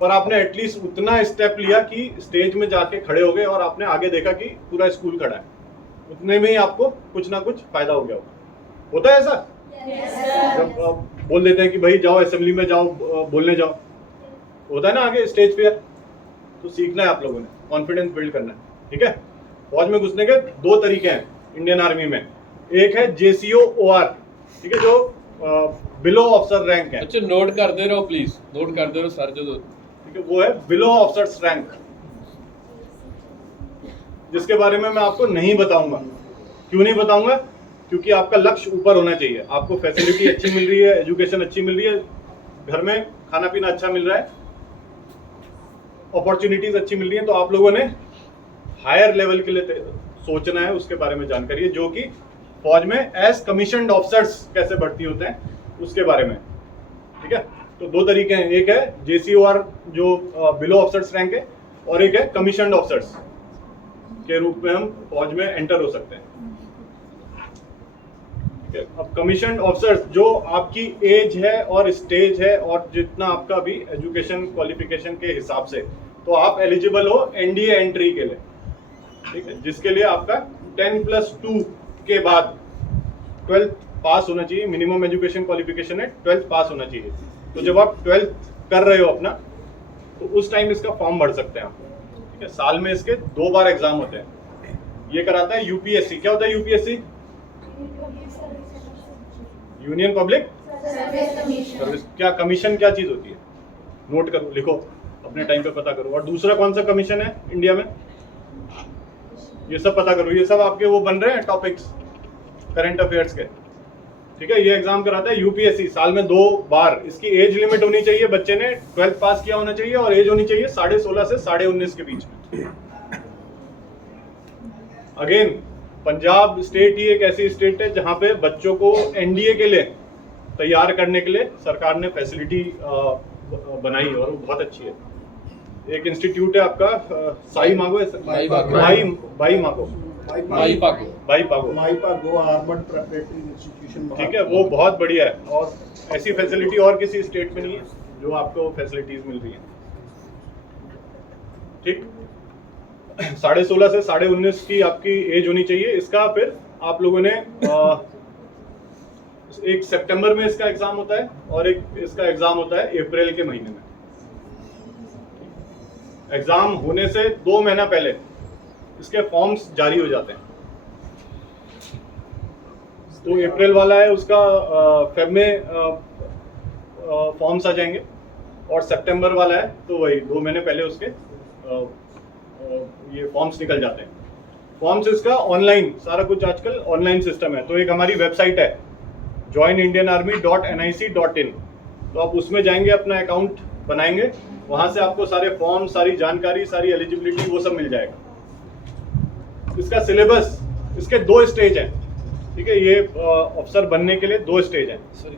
पर आपने एटलीस्ट उतना स्टेप लिया कि स्टेज में जाके खड़े हो गए और आपने आगे देखा कि पूरा स्कूल खड़ा है, उतने में ही आपको कुछ ना कुछ फायदा हो गया होता है ऐसा। Yes, sir. जब आप बोल देते हैं कि भाई जाओ असेंबली में जाओ, बोलने जाओ, होता है ना आगे स्टेज पे, तो सीखना है आप लोगों ने, कॉन्फिडेंस बिल्ड करना है। ठीक है, फौज में घुसने के 2 तरीके हैं इंडियन आर्मी में। एक है JCOOR, ठीक है, जो बिलो ऑफिसर रैंक है। अच्छा, नोट करते रहो प्लीज, नोट करते रहो सर जो। ठीक है, वो है बिलो ऑफिसर्स रैंक, जिसके बारे में मैं आपको नहीं बताऊंगा। क्यों नहीं बताऊंगा? क्योंकि आपका लक्ष्य ऊपर होना चाहिए, आपको फैसिलिटी अच्छी मिल रही है, एजुकेशन अच्छी मिल रही है, घर में खाना पीना अच्छा मिल रहा है, अपॉर्चुनिटीज अच्छी मिल रही है, तो आप लोगों ने हायर लेवल के लिए सोचना है, उसके बारे में जानकारी है, जो कि फौज में एज कमीशन्ड ऑफिसर्स कैसे भर्ती होते हैं उसके बारे में। ठीक है, तो 2 तरीके हैं, एक है JCOR जो बिलो ऑफिसर्स रैंक है, और एक है कमीशन्ड ऑफिसर्स के रूप में हम फौज में एंटर हो सकते हैं। अब कमीशन ऑफिसर्स, जो आपकी एज है और स्टेज है और जितना आपका भी एजुकेशन क्वालिफिकेशन के हिसाब से, तो आप एलिजिबल हो NDA एंट्री के लिए। ठीक है, जिसके लिए आपका 10+2 के बाद 12th पास होना चाहिए, मिनिमम एजुकेशन क्वालिफिकेशन है 12th पास होना चाहिए। तो जब आप 12th कर रहे हो अपना, तो उस टाइम इसका फॉर्म भर सकते हैं आप। ठीक है, साल में इसके 2 बार एग्जाम होते हैं। ये कराता है UPSC। क्या होता है UPSC? Union public service. क्या कमीशन, क्या चीज होती है? नोट करो, लिखो, अपने टाइम पे पता करो। और दूसरा कौन सा कमीशन है इंडिया में, ये सब पता करो। ये सब आपके वो बन रहे हैं टॉपिक्स करंट अफेयर्स के। ठीक है, ये एग्जाम कराता है UPSC, साल में 2 बार। इसकी एज लिमिट होनी चाहिए, बच्चे ने 12th पास किया होना चाहिए, और एज होनी चाहिए 16.5 से 19.5 के बीच में। अगेन, पंजाब स्टेट ही एक ऐसी स्टेट है जहां पे बच्चों को NDA के लिए तैयार करने के लिए सरकार ने फैसिलिटी बनाई, और वो बहुत अच्छी है। एक इंस्टीट्यूट है आपका साई मागो, भाई पागो आर्मड प्रिपरेटरी इंस्टीट्यूशन। ठीक है, वो बहुत बढ़िया है, और ऐसी फैसिलिटी और किसी स्टेट में नहीं है जो आपको फैसिलिटीज मिल रही है। ठीक, 16.5 से 19.5 की आपकी एज होनी चाहिए। इसका फिर आप लोगों ने एक सितंबर में इसका एग्जाम होता है, और एक इसका एग्जाम होता है अप्रैल के महीने में। एग्जाम होने से 2 महीना पहले इसके फॉर्म्स जारी हो जाते हैं। तो अप्रैल वाला है, उसका फेब में फॉर्म्स आ जाएंगे, और सितंबर वाला है तो वही 2 महीने पहले उसके ये फॉर्म्स निकल जाते हैं। फॉर्म्स इसका ऑनलाइन, सारा कुछ आजकल ऑनलाइन सिस्टम है। तो एक हमारी वेबसाइट है joinindianarmy.nic.in, तो आप उसमें जाएंगे, अपना अकाउंट बनाएंगे, वहां से आपको सारे फॉर्म, सारी जानकारी, सारी एलिजिबिलिटी, वो सब मिल जाएगा। इसका सिलेबस इसके 2 स्टेज हैं, ठीक है। ये अफसर बनने के लिए 2 स्टेज हैं। सॉरी,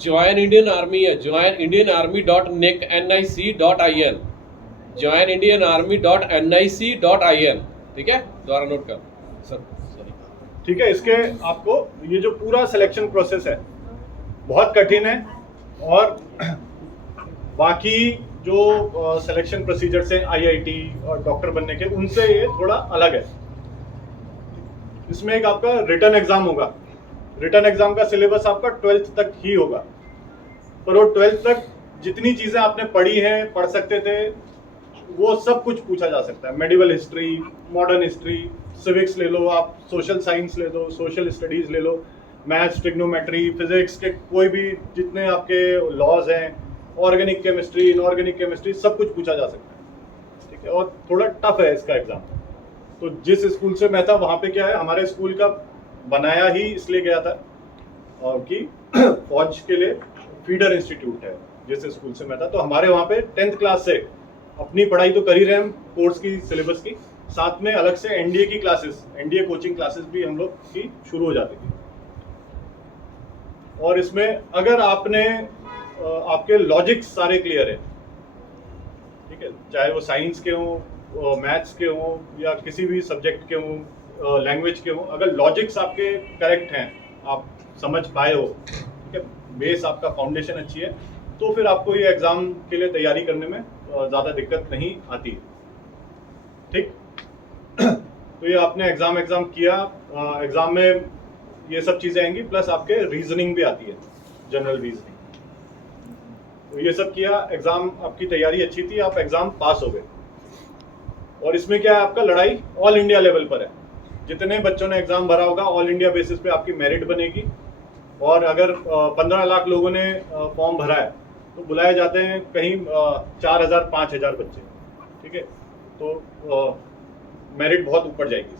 ज्वाइन इंडियन आर्मी है, joinindianarmy.nic.in, joinindianarmy.nic.in, ठीक है, दोबारा नोट कर सर, सॉरी। ठीक है, इसके आपको ये जो पूरा सिलेक्शन प्रोसेस है बहुत कठिन है, और बाकी जो सिलेक्शन प्रोसीजर्स हैं IIT और डॉक्टर बनने के, उनसे ये थोड़ा अलग है। इसमें एक आपका रिटन एग्जाम होगा। रिटन एग्जाम का सिलेबस आपका 12th तक ही होगा, पर वो 12th तक जितनी चीजें आपने पढ़ी हैं, पढ़ सकते थे, वो सब कुछ पूछा जा सकता है। Medieval history, modern history, civics ले लो आप, सोशल साइंस ले लो, सोशल स्टडीज ले लो, मैथ्स, ट्रिग्नोमेट्री, फिजिक्स के कोई भी जितने आपके लॉज हैं, ऑर्गेनिक केमिस्ट्री, इनऑर्गेनिक केमिस्ट्री, सब कुछ पूछा जा सकता है, ठीक है। और थोड़ा टफ है इसका एग्जाम। तो जिस स्कूल से मैं था वहाँ पे क्या है, हमारे स्कूल का बनाया ही इसलिए गया था कि फौज के लिए फीडर इंस्टीट्यूट है जिस स्कूल से मैं था। तो हमारे वहाँ पे 10th क्लास से अपनी पढ़ाई तो कर ही रहे हम कोर्स की, सिलेबस की, साथ में अलग से NDA की क्लासेस, NDA कोचिंग क्लासेस भी हम लोग की शुरू हो जाती थी। और इसमें अगर आपने आपके लॉजिक्स सारे क्लियर है, ठीक है, चाहे वो साइंस के हों, मैथ्स के हों, या किसी भी सब्जेक्ट के हों, लैंग्वेज के हों, अगर लॉजिक्स आपके करेक्ट हैं, आप समझ पाए हो, ठीक है, बेस आपका फाउंडेशन अच्छी है, तो फिर आपको ये एग्जाम के लिए तैयारी करने में ज़्यादा दिक्कत नहीं आती, ठीक। तो ये आपने एग्जाम किया, एग्जाम में ये सब चीज़ें आएंगी, प्लस आपके रीजनिंग भी आती है, जनरल रीजनिंग। तो ये सब किया, एग्जाम आपकी तैयारी अच्छी थी, आप एग्जाम पास हो गए। और इसमें क्या है, आपका लड़ाई ऑल इंडिया लेवल पर है। जितने बच्चों ने एग्जाम भरा होगा, ऑल इंडिया बेसिस पे आपकी मेरिट बनेगी। और अगर 15 लाख लोगों ने फॉर्म भरा है, तो बुलाए जाते हैं कहीं 4000 5000 बच्चे, ठीक है। तो मेरिट बहुत ऊपर जाएगी।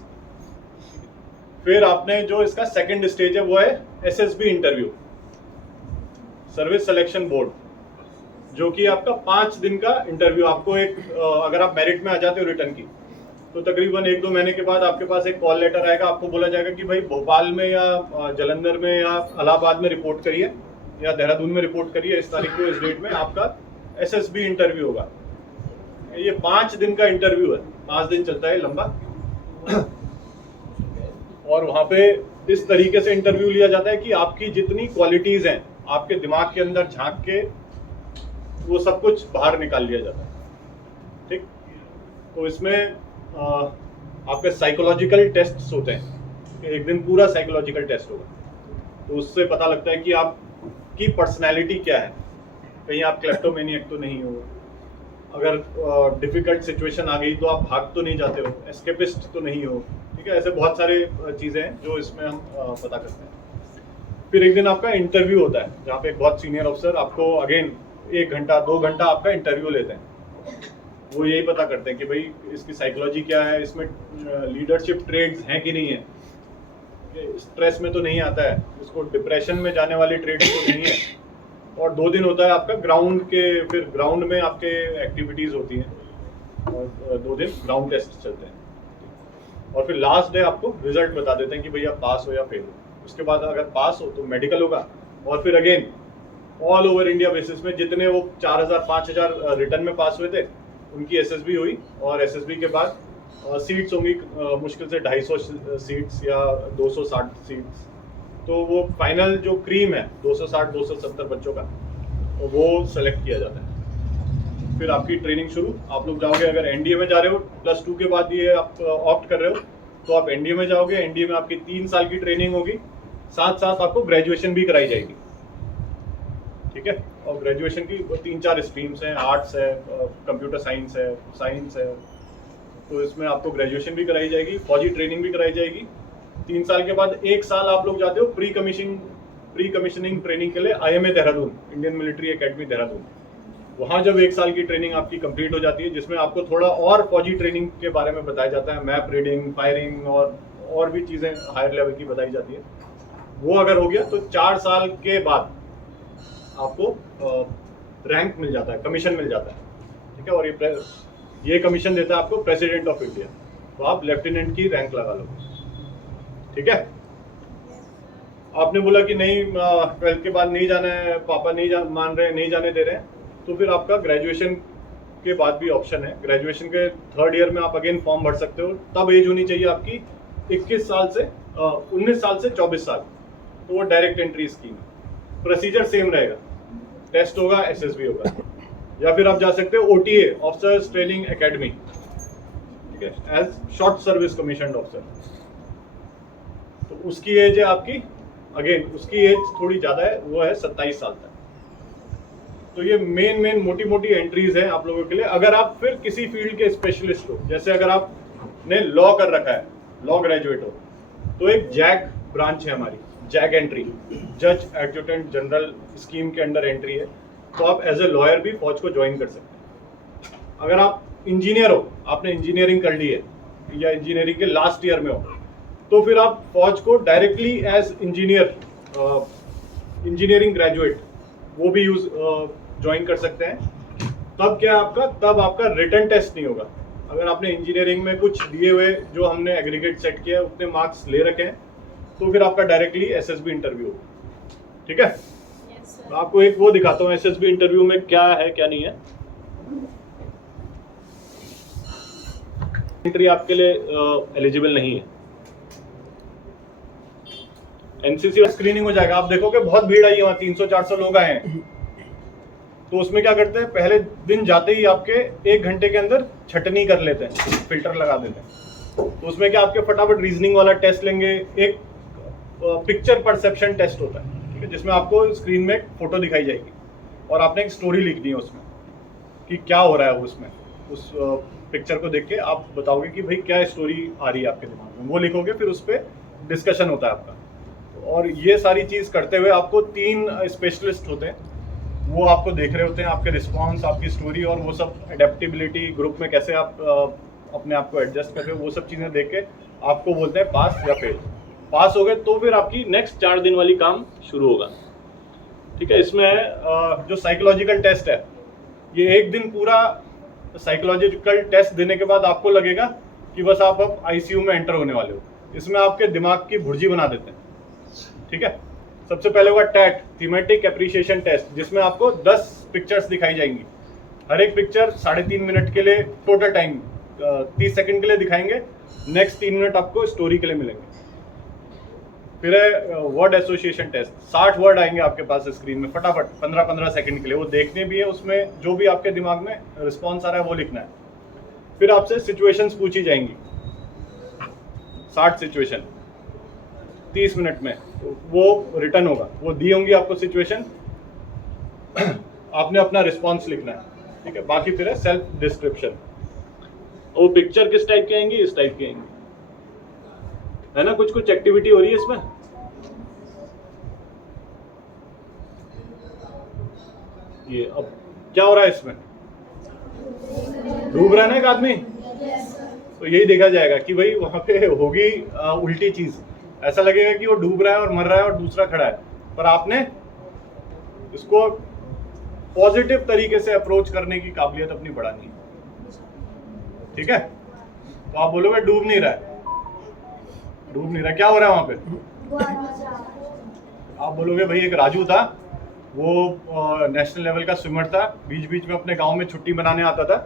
फिर आपने जो इसका सेकंड स्टेज है वो है SSB interview, service selection board, जो कि आपका 5 दिन का इंटरव्यू। आपको एक अगर आप मेरिट में आ जाते हो रिटर्न की, तो तकरीबन 1-2 महीने के बाद आपके पास एक कॉल लेटर आएगा, आपको बोला जाएगा कि भाई भोपाल में या जलंधर में या इलाहाबाद में रिपोर्ट करिए, या देहरादून में रिपोर्ट करिए, इस तारीख को, इस डेट में आपका SSB इंटरव्यू होगा। ये 5 दिन का इंटरव्यू है, 5 दिन चलता है लंबा। और वहाँ पे इस तरीके से इंटरव्यू लिया जाता है कि आपकी जितनी क्वालिटीज हैं, आपके दिमाग के अंदर झांक के वो सब कुछ बाहर निकाल लिया जाता है, ठीक। तो इसमें आपके साइकोलॉजिकल टेस्ट होते हैं, एक दिन पूरा साइकोलॉजिकल टेस्ट होगा, तो उससे पता लगता है कि आपकी पर्सनैलिटी क्या है, कहीं आप क्लेप्टोमेनियक तो नहीं हो, अगर डिफिकल्ट सिचुएशन आ गई तो आप भाग तो नहीं जाते हो, एस्केपिस्ट तो नहीं हो, ठीक है। ऐसे बहुत सारे चीज़ें हैं जो इसमें हम पता करते हैं। फिर एक दिन आपका इंटरव्यू होता है, जहाँ पे एक बहुत सीनियर अफसर आपको अगेन 1 घंटा 2 घंटा आपका इंटरव्यू लेते हैं। वो यही पता करते हैं कि भाई इसकी साइकोलॉजी क्या है, इसमें लीडरशिप ट्रेड्स हैं कि नहीं है, स्ट्रेस में तो नहीं आता है, इसको डिप्रेशन में जाने वाली ट्रेड्स तो नहीं है। और 2 दिन होता है आपका ग्राउंड के, फिर ग्राउंड में आपके एक्टिविटीज़ होती हैं, और 2 दिन ग्राउंड टेस्ट चलते हैं। और फिर लास्ट डे आपको रिजल्ट बता देते हैं कि भैया पास हो या फेल हो। उसके बाद अगर पास हो तो मेडिकल होगा, और फिर again all over India basis में जितने वो 4000 5000 रिटर्न में पास हुए थे, उनकी SSB हुई। और SSB के बाद सीट्स होंगी मुश्किल से 250 सीट्स या 260 सीट्स। तो वो फाइनल जो क्रीम है 260-270 बच्चों का, तो वो सेलेक्ट किया जाता है। फिर आपकी ट्रेनिंग शुरू, आप लोग जाओगे, अगर NDA में जा रहे हो, +2 के बाद ये आप ऑप्ट कर रहे हो, तो आप NDA में जाओगे। NDA में आपकी 3 साल की ट्रेनिंग होगी, साथ साथ आपको ग्रेजुएशन भी कराई जाएगी, ठीक है। और ग्रेजुएशन की 3-4 स्ट्रीम्स हैं, आर्ट्स है, कंप्यूटर साइंस है, साइंस है, तो इसमें आपको ग्रेजुएशन भी कराई जाएगी, फौजी ट्रेनिंग भी कराई जाएगी। 3 साल के बाद 1 साल आप लोग जाते हो प्री कमीशनिंग ट्रेनिंग के लिए IMA Dehradun, Indian military academy Dehradun. वहाँ जब 1 साल की ट्रेनिंग आपकी कंप्लीट हो जाती है, जिसमें आपको थोड़ा और फौजी ट्रेनिंग के बारे में बताया जाता है, मैप रीडिंग, फायरिंग और भी चीज़ें हायर लेवल की बताई जाती है। वो अगर हो गया तो 4 साल के बाद आपको रैंक मिल जाता है, कमीशन मिल जाता है, ठीक है। और ये कमीशन देता है आपको प्रेसिडेंट ऑफ इंडिया, तो आप लेफ्टिनेंट की रैंक लगा लो। ठीक है। आपने बोला कि नहीं 12th के बाद नहीं जाना है, पापा नहीं मान रहे हैं, नहीं जाने दे रहे हैं, तो फिर आपका ग्रेजुएशन के बाद भी ऑप्शन है। ग्रेजुएशन के 3rd ईयर में आप अगेन फॉर्म भर सकते हो। तब एज होनी चाहिए आपकी 19 साल से 24 साल, तो वो डायरेक्ट एंट्री स्कीम है। प्रोसीजर सेम रहेगा, टेस्ट होगा, एसएसबी होगा, या फिर आप जा सकते हो OTA, ऑफिसर्स ट्रेनिंग एकेडमी, ठीक है, as short service commission officer. तो उसकी एज है आपकी, अगेन उसकी एज थोड़ी ज़्यादा है, वो है 27 साल तक। तो ये मेन मोटी मोटी एंट्रीज हैं आप लोगों के लिए। अगर आप फिर किसी फील्ड के स्पेशलिस्ट हो, जैसे अगर आपने लॉ कर रखा है, लॉ ग्रेजुएट हो, तो एक जैग ब्रांच है हमारी, जैग एंट्री, जज एडजुटेंट जनरल स्कीम के अंडर एंट्री है। तो आप एज ए लॉयर भी फौज को ज्वाइन कर सकते हैं। अगर आप इंजीनियर हो, आपने इंजीनियरिंग कर ली है या इंजीनियरिंग के लास्ट ईयर में हो, तो फिर आप फौज को डायरेक्टली एज इंजीनियरिंग ग्रेजुएट वो भी ज्वाइन कर सकते हैं। तब आपका रिटन टेस्ट नहीं होगा। अगर आपने इंजीनियरिंग में कुछ दिए हुए, जो हमने एग्रीगेट सेट किया है, उतने मार्क्स ले रखे हैं, तो फिर आपका डायरेक्टली एसएसबी इंटरव्यू होगा। ठीक है। आपको एक वो दिखाता हूँ एसएसबी इंटरव्यू में क्या है क्या नहीं है। एंट्री आपके लिए एलिजिबल नहीं है। एनसीसी स्क्रीनिंग हो जाएगा, आप देखोगे बहुत भीड़ आई है वहाँ, 300-400 लोग आए हैं। तो उसमें क्या करते हैं, पहले दिन जाते ही आपके 1 घंटे के अंदर छटनी कर लेते हैं, फिल्टर लगा देते हैं। तो उसमें क्या आपके फटाफट रीजनिंग वाला टेस्ट लेंगे। एक पिक्चर परसेप्शन टेस्ट होता है, ठीक है, जिसमें आपको स्क्रीन में एक फोटो दिखाई जाएगी और आपने एक स्टोरी लिखनी है उसमें कि क्या हो रहा है उसमें। उस पिक्चर को देख के आप बताओगे कि भाई क्या स्टोरी आ रही है आपके दिमाग में, वो लिखोगे, फिर उस पर डिस्कशन होता है आपका। और ये सारी चीज़ करते हुए आपको 3 स्पेशलिस्ट होते हैं, वो आपको देख रहे होते हैं, आपके रिस्पॉन्स, आपकी स्टोरी और वो सब, एडेप्टेबिलिटी, ग्रुप में कैसे आप अपने आप को एडजस्ट कर रहे हो, वो सब चीज़ें देख के आपको बोलते हैं पास या फेल। पास हो गए तो फिर आपकी नेक्स्ट 4 दिन वाली काम शुरू होगा। ठीक है। इसमें जो साइकोलॉजिकल टेस्ट है, ये 1 दिन पूरा साइकोलॉजिकल टेस्ट देने के बाद आपको लगेगा कि बस आप अब आईसीयू में एंटर होने वाले हो। इसमें आपके दिमाग की भुर्जी बना देते हैं। ठीक है। सबसे पहले होगा टैट, थीमेटिक एप्रिसिएशन टेस्ट, जिसमें आपको 10 पिक्चर्स दिखाई जाएंगी। हर एक पिक्चर 3.5 मिनट के लिए, टोटल टाइम 30 सेकंड के लिए दिखाएंगे। नेक्स्ट 3 मिनट आपको स्टोरी के लिए मिलेंगे। फिर है वर्ड एसोसिएशन टेस्ट, 60 वर्ड आएंगे आपके पास स्क्रीन में फटाफट 15-15 सेकंड के लिए, वो देखने भी है, उसमें जो भी आपके दिमाग में रिस्पॉन्स आ रहा है वो लिखना है। फिर आपसे सिचुएशंस पूछी जाएंगी, 60 सिचुएशन 30 मिनट में, तो वो रिटर्न होगा, वो दी होंगी आपको सिचुएशन, आपने अपना रिस्पॉन्स लिखना है। ठीक है। बाकी फिर है सेल्फ डिस्क्रिप्शन, वो पिक्चर किस टाइप की आएंगी, इस टाइप की आएंगी, है ना। कुछ एक्टिविटी हो रही है इसमें। ये अब क्या हो रहा है इसमें, डूब रहा है ना एक आदमी, तो यही देखा जाएगा कि भाई वहां पे होगी उल्टी चीज। ऐसा लगेगा कि वो डूब रहा है और मर रहा है और दूसरा खड़ा है, पर आपने इसको पॉजिटिव तरीके से अप्रोच करने की काबिलियत अपनी बढ़ानी है। ठीक है। तो आप बोलोगे डूब नहीं रहा है, डूब नहीं रहा, क्या हो रहा है वहां पे। आप बोलोगे भाई एक राजू था, वो नेशनल लेवल का स्विमर था, बीच बीच में अपने गांव में छुट्टी मनाने आता था।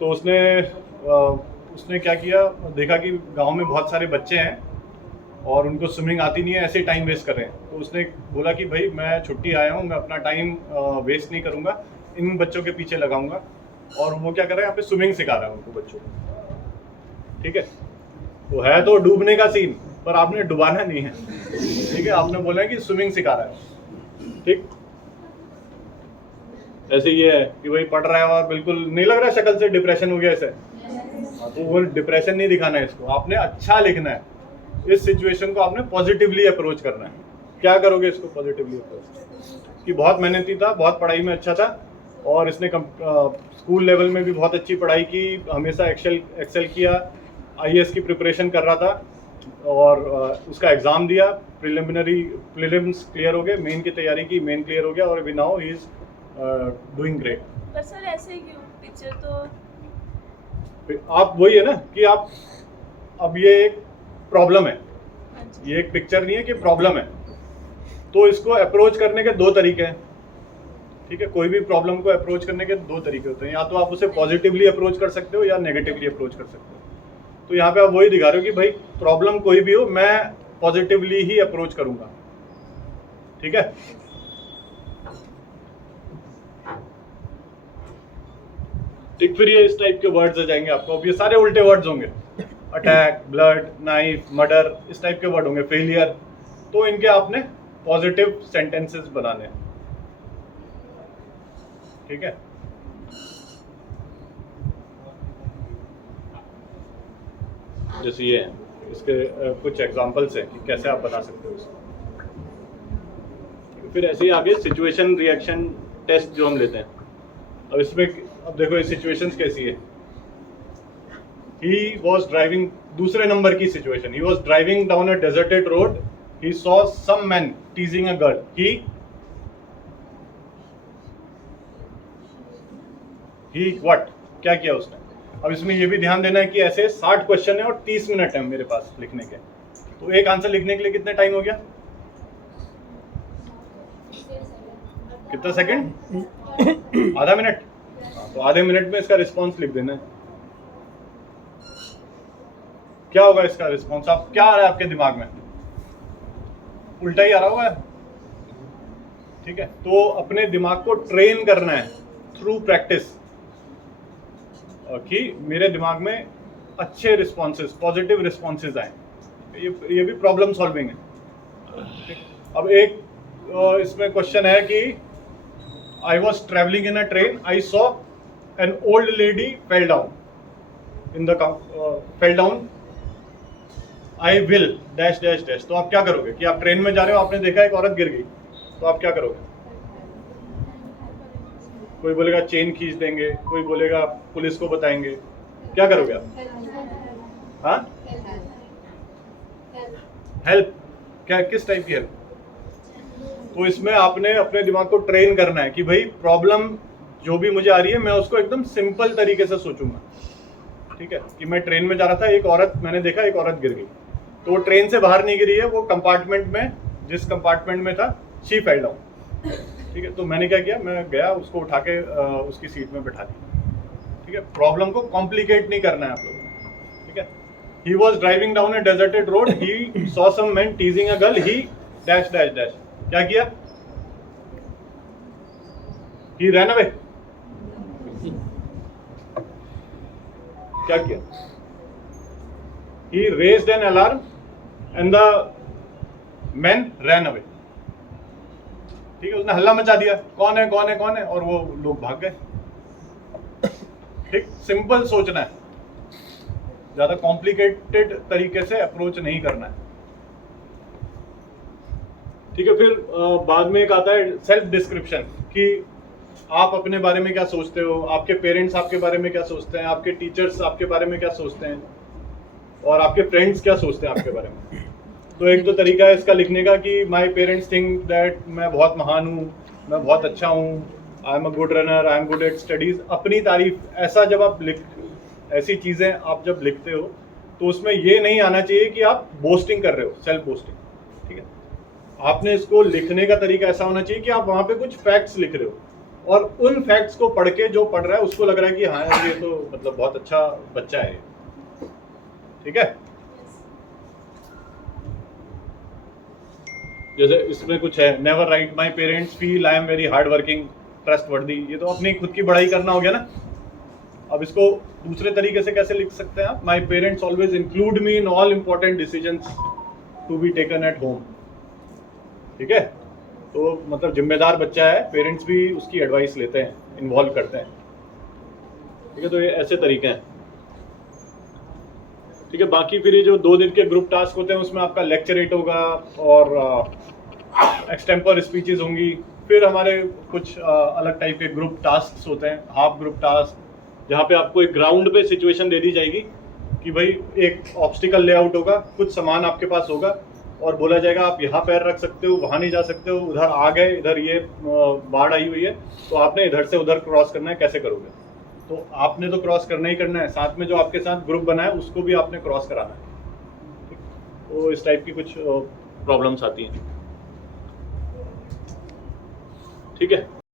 तो उसने क्या किया, देखा कि गांव में बहुत सारे बच्चे हैं और उनको स्विमिंग आती नहीं है, ऐसे टाइम वेस्ट कर रहे हैं। तो उसने बोला कि भाई मैं छुट्टी आया हूँ, मैं अपना टाइम वेस्ट नहीं करूँगा, इन बच्चों के पीछे लगाऊंगा। और वो क्या कर रहा है, यहाँ पे स्विमिंग सिखा रहा है उनको, बच्चों को। ठीक है। तो है तो डूबने का सीन, पर आपने डुबाना नहीं है। ठीक है। आपने बोला है कि स्विमिंग सिखा रहा है। ठीक। ऐसे ये है कि भाई पढ़ रहा है और बिल्कुल नहीं लग रहा शक्ल से डिप्रेशन हो गया ऐसे, तो वो डिप्रेशन नहीं दिखाना है इसको, आपने अच्छा लिखना है। इस सिचुएशन को आपने पॉजिटिवली अप्रोच करना है। क्या करोगे इसको पॉजिटिवली अप्रोच, कि बहुत मेहनती था, बहुत पढ़ाई में अच्छा था, और इसने स्कूल लेवल में भी बहुत अच्छी पढ़ाई की, हमेशा एक्सेल किया, आईएएस की प्रिपरेशन कर रहा था, और उसका एग्ज़ाम दिया, प्रीलिम्स क्लियर हो गए, मेन की तैयारी की, मेन क्लियर हो गया, और अभी now he is doing great. पर सर ऐसे क्यों, पिक्चर तो आप वही है ना कि आप, अब ये एक प्रॉब्लम है ये एक पिक्चर नहीं है कि प्रॉब्लम है। तो इसको अप्रोच करने के दो तरीके हैं, ठीक है। कोई भी प्रॉब्लम को अप्रोच करने के दो तरीके होते हैं, या तो आप उसे पॉजिटिवली अप्रोच कर सकते हो या नेगेटिवली अप्रोच कर सकते हो। तो यहाँ पे आप वही दिखा रहे हो कि भाई प्रॉब्लम कोई भी हो, मैं पॉजिटिवली ही अप्रोच करूंगा, ठीक है। ठीक, फिर ये इस टाइप के वर्ड्स आ जाएंगे आपको। अब ये सारे उल्टे वर्ड्स होंगे, अटैक, ब्लड, नाइफ, मर्डर, इस टाइप के वर्ड होंगे, फेलियर। तो इनके आपने पॉजिटिव सेंटेंसेस बनाने हैं, ठीक है। जैसे ये है, इसके कुछ एग्जांपल्स हैं कि कैसे आप बना सकते हो इसको। फिर ऐसे ही आगे सिचुएशन रिएक्शन टेस्ट जो हम लेते हैं। अब इसमें अब देखो ये सिचुएशंस कैसी है। ही वॉज ड्राइविंग, दूसरे नंबर की situation, he was driving down a deserted road, he saw some man teasing a girl, he what, क्या किया उसने। अब इसमें ये भी ध्यान देना है कि ऐसे 60 क्वेश्चन है और 30 मिनट है मेरे पास लिखने के। तो एक आंसर लिखने के लिए कितना टाइम हो गया, कितना सेकंड, आधा मिनट। तो आधे मिनट में इसका रिस्पॉन्स लिख देना है। क्या होगा इसका रिस्पॉन्स, आप क्या आ रहा है आपके दिमाग में, उल्टा ही आ रहा होगा, ठीक है। तो अपने दिमाग को ट्रेन करना है थ्रू प्रैक्टिस, कि मेरे दिमाग में अच्छे रिस्पॉन्सेस, पॉजिटिव रिस्पॉन्सेस आए। ये भी प्रॉब्लम सॉल्विंग है। अब एक इसमें क्वेश्चन है कि I was travelling in a train, I saw an old lady fell down in the fell down, I will dash dash dash. तो आप क्या करोगे कि आप ट्रेन में जा रहे हो, आपने देखा एक औरत गिर गई, तो आप क्या करोगे। कोई बोलेगा चेन खींच देंगे, कोई बोलेगा पुलिस को बताएंगे, क्या करोगे आप, हाँ, हेल्प, क्या, किस टाइप की हेल्प। तो इसमें आपने अपने दिमाग को ट्रेन करना है कि भाई प्रॉब्लम जो भी मुझे आ रही है मैं उसको एकदम सिंपल तरीके से सोचूंगा, ठीक है। कि मैं ट्रेन में जा रहा था, एक औरत, मैंने देखा एक औरत गिर गई, तो वो ट्रेन से बाहर नहीं गिरी है, वो कंपार्टमेंट में, जिस कंपार्टमेंट में था, शी फेल डाउन, ठीक है। तो मैंने क्या किया, मैं गया उसको उठा के उसकी सीट में बैठा दिया, ठीक है। प्रॉब्लम को कॉम्प्लिकेट नहीं करना है आप लोगों को, ठीक है। He was driving down a deserted road, he saw some man teasing a girl, he dash dash dash. क्या किया, ही रैन अवे, क्या किया, he raised an alarm and the men ran away, ठीक है। उसने हल्ला मचा दिया, कौन है कौन है कौन है, और वो लोग भाग गए, ठीक। सिंपल सोचना है, ज्यादा कॉम्प्लिकेटेड तरीके से अप्रोच नहीं करना है, ठीक है। फिर बाद में एक आता है सेल्फ डिस्क्रिप्शन, कि आप अपने बारे में क्या सोचते हो, आपके पेरेंट्स आपके बारे में क्या सोचते हैं, आपके टीचर्स आपके बारे में क्या सोचते हैं, और आपके फ्रेंड्स क्या सोचते हैं आपके बारे में। तो एक तो तरीका है इसका लिखने का कि माय पेरेंट्स थिंक दैट मैं बहुत महान हूँ, मैं बहुत अच्छा हूँ, I am a good runner, I am good at studies, अपनी तारीफ। ऐसा जब आप ऐसी चीज़ें आप जब लिखते हो तो उसमें ये नहीं आना चाहिए कि आप बोस्टिंग कर रहे हो, सेल्फ बोस्टिंग, ठीक है। आपने इसको लिखने का तरीका ऐसा होना चाहिए कि आप वहाँ पे कुछ फैक्ट्स लिख रहे हो, और उन फैक्ट्स को पढ़ के जो पढ़ रहा है उसको लग रहा है कि हाँ यार ये तो मतलब बहुत अच्छा बच्चा है, ठीक है। जैसे इसमें कुछ है, never write my parents feel I am very hard working trust वर्दी, ये तो अपनी खुद की बड़ाई करना हो गया ना। अब इसको दूसरे तरीके से कैसे लिख सकते हैं आप, my parents always include me in all important decisions to be taken at home, ठीक है। तो मतलब जिम्मेदार बच्चा है, पेरेंट्स भी उसकी एडवाइस लेते हैं, इन्वॉल्व करते हैं, ठीक है। तो ये ऐसे तरीके हैं, ठीक है। बाकी फिर ये जो 2 दिन के ग्रुप टास्क होते हैं उसमें आपका लेक्चरेट होगा और एक्सटेम्पर स्पीचेस होंगी। फिर हमारे कुछ अलग टाइप के ग्रुप टास्क होते हैं, हाफ ग्रुप टास्क, जहाँ पे आपको एक ग्राउंड पे सिचुएशन दे दी जाएगी कि भाई एक ऑब्स्टिकल लेआउट होगा, कुछ सामान आपके पास होगा और बोला जाएगा आप यहाँ पैर रख सकते हो, वहाँ नहीं जा सकते हो, उधर आ गए, इधर ये बाढ़ आई हुई है तो आपने इधर से उधर क्रॉस करना है, कैसे करोगे। तो आपने तो क्रॉस करना ही करना है, साथ में जो आपके साथ ग्रुप बना है उसको भी आपने क्रॉस कराना है। तो इस टाइप की कुछ प्रॉब्लम्स आती हैं। ठीक है।